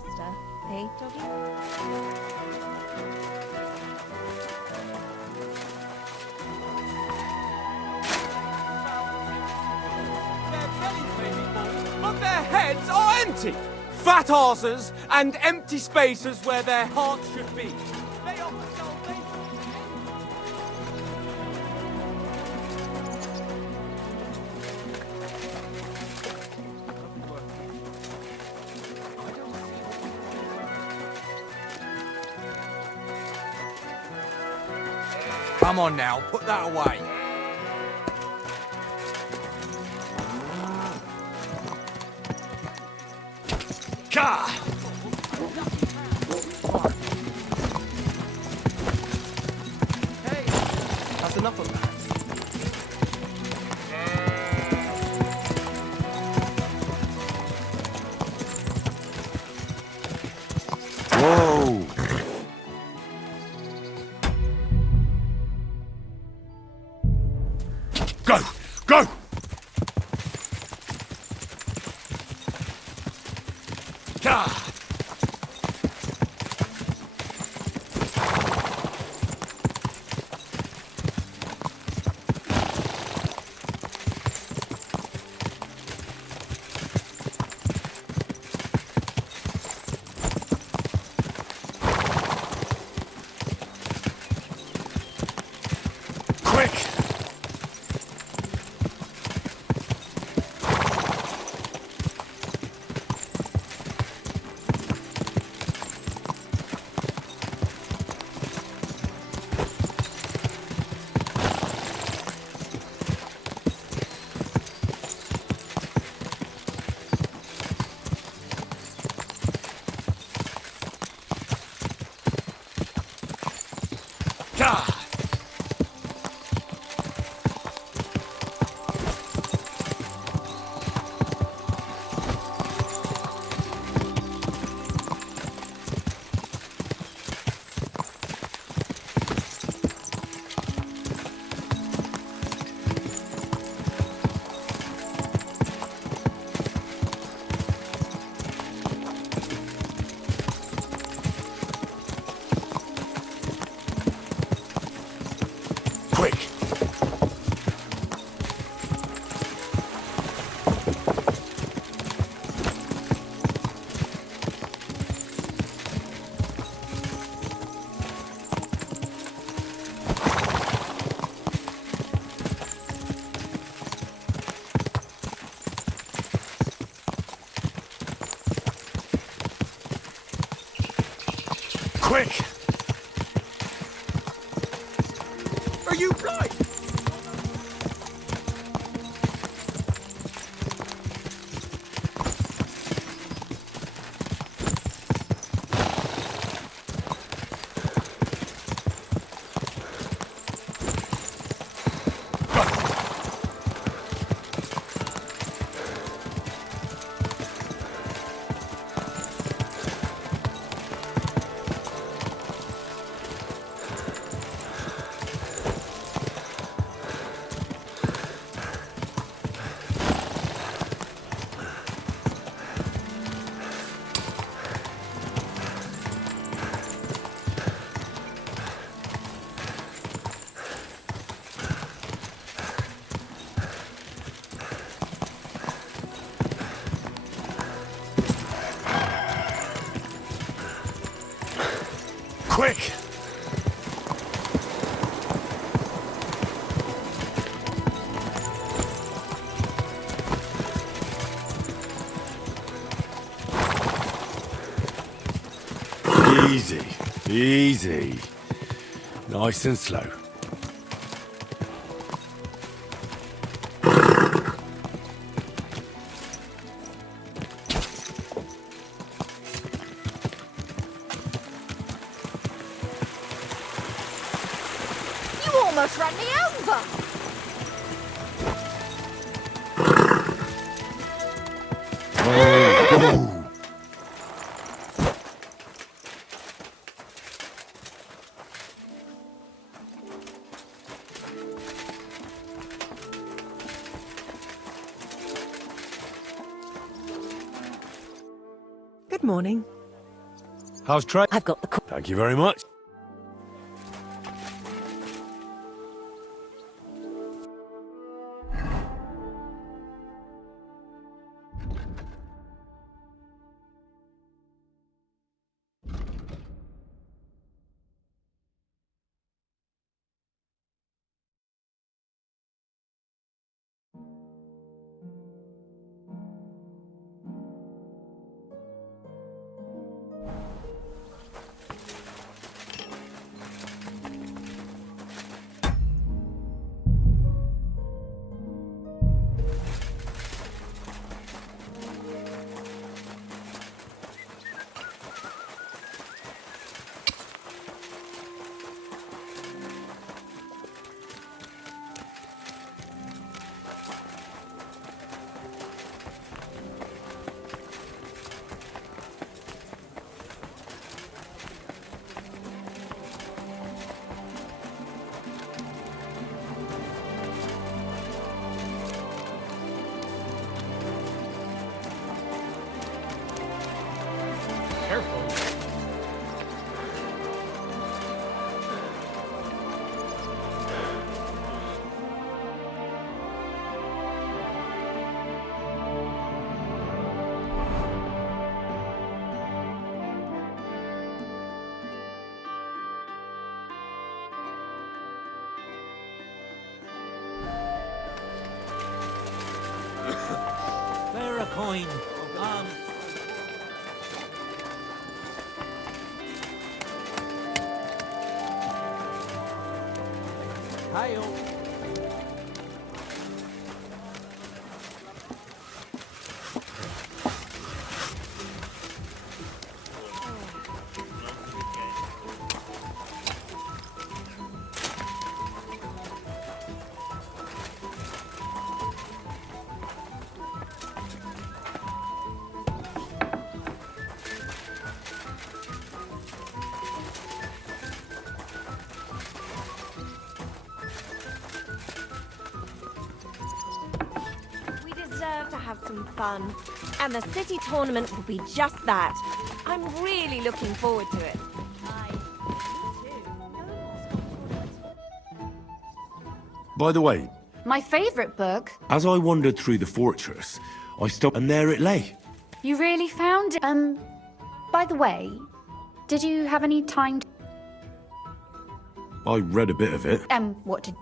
master. Eh, Dodgy? But their heads are empty! Fat arses and empty spaces where their hearts should be. They offer salvation. Come on now, put that away. Gah! Hey, that's enough of that. Whoa! Go! Go! Gah! Quick! Gah! Quick! Quick! Are you blind? Quick! Easy, easy. Nice and slow. You almost ran me over! Oh. Good morning. How's trade? I've got the... Thank you very much. Bear a coin. Hi-yo. To have some fun. And the city tournament will be just that. I'm really looking forward to it. By the way, My favourite book? as I wandered through the fortress, I stopped and there it lay. You really found it? By the way, did you have any time to... I read a bit of it. What did...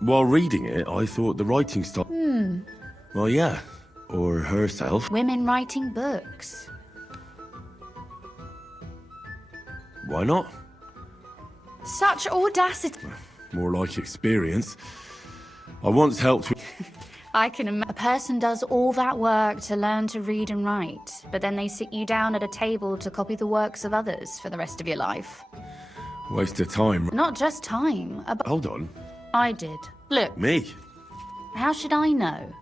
While reading it, I thought the writing style... Well, yeah. Or herself. Women writing books. Why not? Such audacity. More like experience. I once helped with... I can imagine. A person does all that work to learn to read and write, but then they sit you down at a table to copy the works of others for the rest of your life. Waste of time. Not just time. Hold on. I did. Look. Me? How should I know?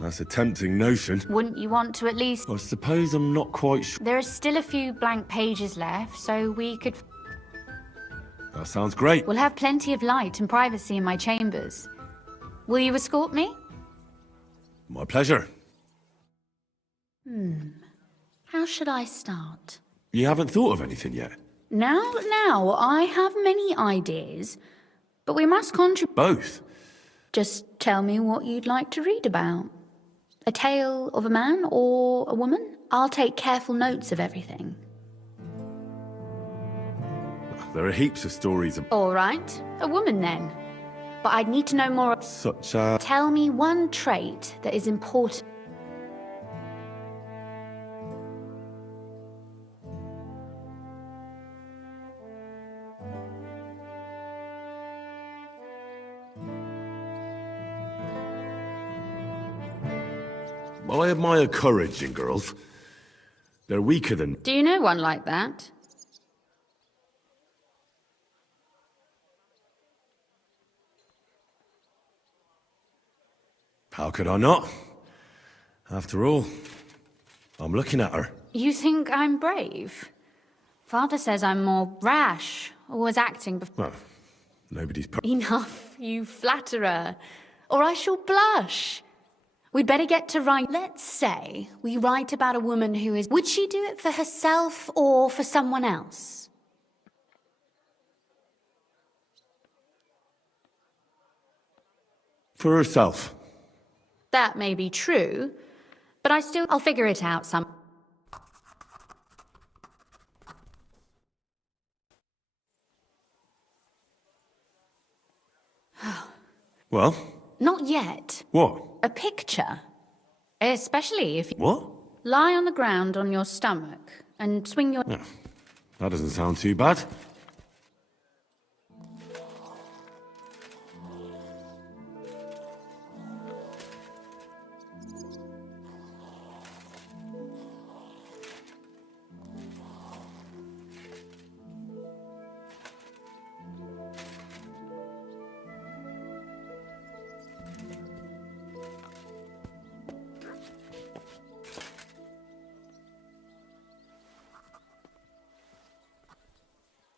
That's a tempting notion. Wouldn't you want to at least... I suppose I'm not quite sure. There are still a few blank pages left, so we could... That sounds great. We'll have plenty of light and privacy in my chambers. Will you escort me? My pleasure. How should I start? You haven't thought of anything yet? Now, I have many ideas, but we must contribute. Both? Just tell me what you'd like to read about. A tale of a man or a woman? I'll take careful notes of everything. There are heaps of stories of... All right, a woman then. But I'd need to know more... Such as... Tell me one trait that is important. I admire courage in girls. They're weaker than... Do you know one like that? How could I not? After all, I'm looking at her. You think I'm brave? Father says I'm more rash, always acting before... Well, Nobody's... Enough, you flatterer, or I shall blush. We'd better get to write. Let's say we write about a woman who is... Would she do it for herself or for someone else? For herself. That may be true, but I'll figure it out some... Well? Not yet. What? A picture. Especially if you... What? Lie on the ground on your stomach and swing your... Yeah, that doesn't sound too bad.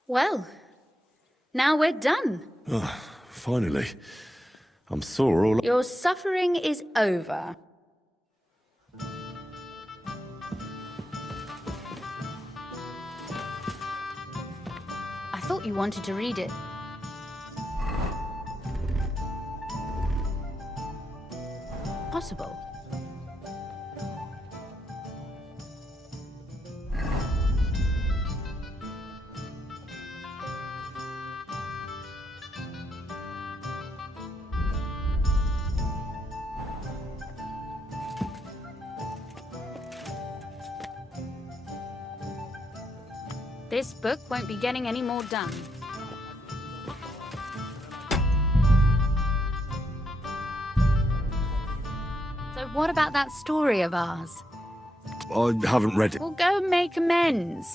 Well, now we're done. Oh, finally. I'm sore all... Your suffering is over. I thought you wanted to read it. Possible. This book won't be getting any more done. So what about that story of ours? I haven't read it. Well, go make amends.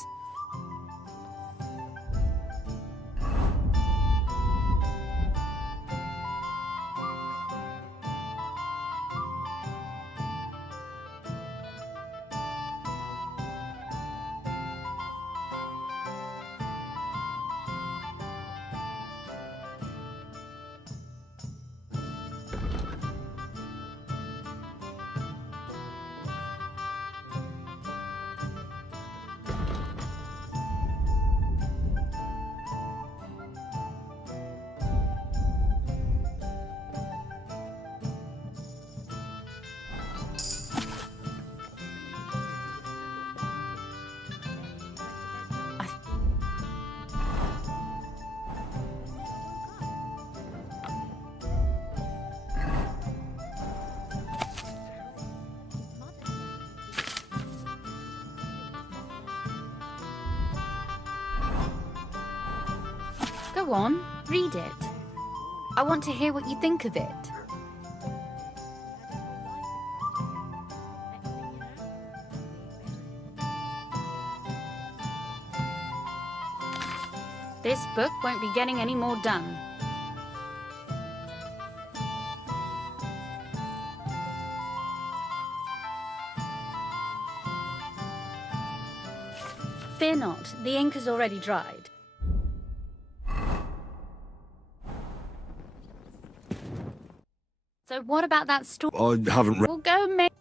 Go on, read it. I want to hear what you think of it. This book won't be getting any more done. Fear not, the ink has already dried. So what about that story? I haven't read... Well, go make...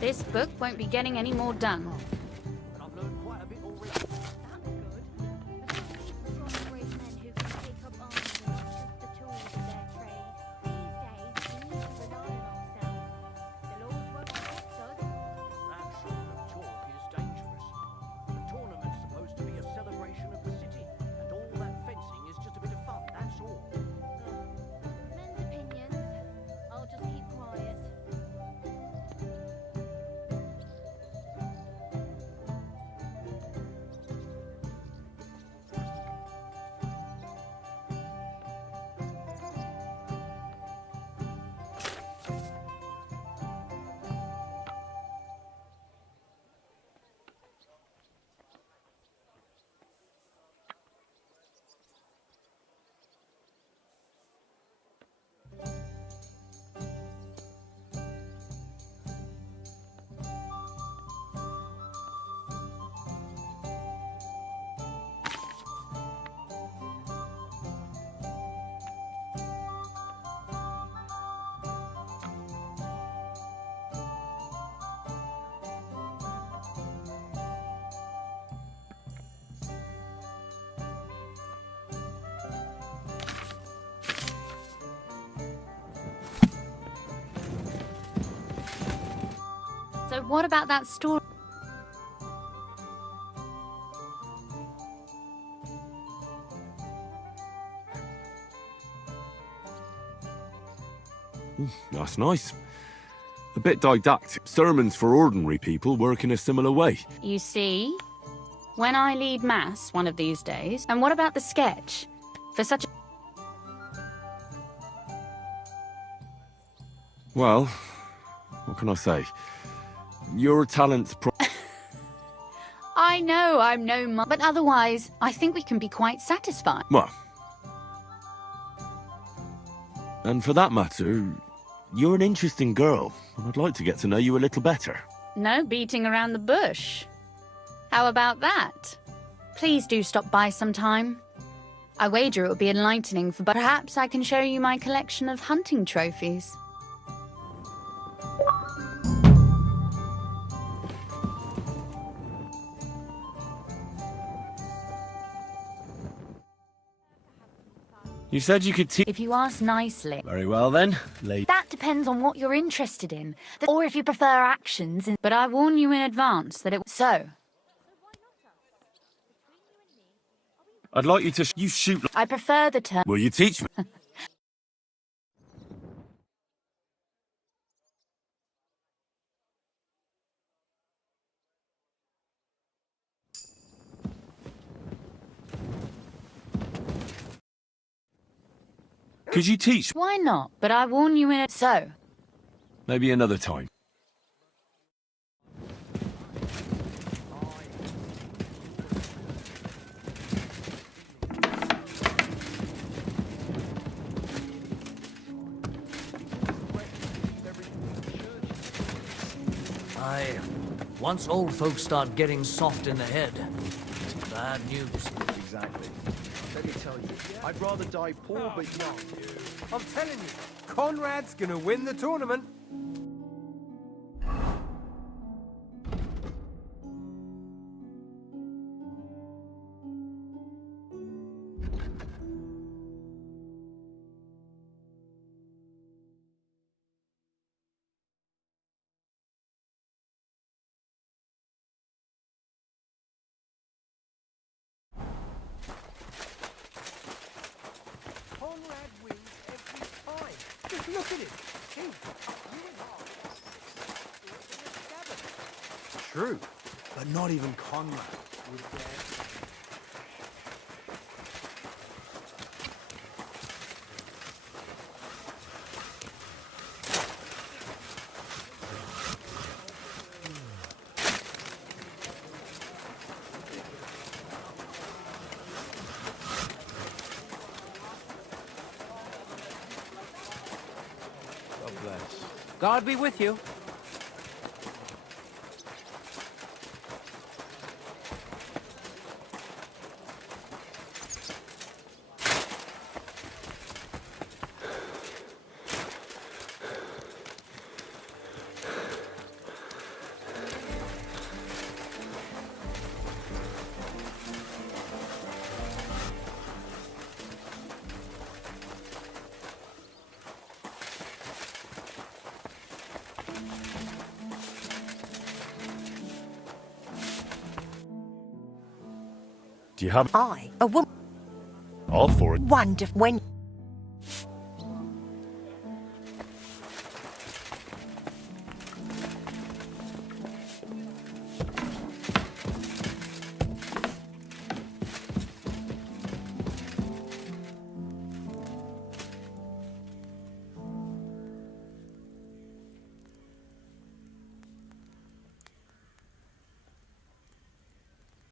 This book won't be getting any more done. What about that story? That's nice. A bit didactic. Sermons for ordinary people work in a similar way. You see? When I lead mass one of these days. And what about the sketch? For such a... Well, what can I say? Your talent's I know I'm no mum, but otherwise, I think we can be quite satisfied. Well. And for that matter, you're an interesting girl, and I'd like to get to know you a little better. No beating around the bush. How about that? Please do stop by sometime. I wager it would be enlightening, but perhaps I can show you my collection of hunting trophies. You said you could teach. If you ask nicely. Very well then, That depends on what you're interested in, or if you prefer actions. But I warn you in advance that it... So, I'd like you to you shoot. I prefer the term... Will you teach me? Could you teach? Why not? But I warn you in... So, Maybe another time. Aye. Once old folks start getting soft in the head, it's bad news. Exactly. Let me tell you, I'd rather die poor but young. I'm telling you, Conrad's gonna win the tournament. Conrad wins every time. Just look at him. True, but not even Conrad would dare. God be with you. Do you have? I, a woman. All for it. Wonderful. When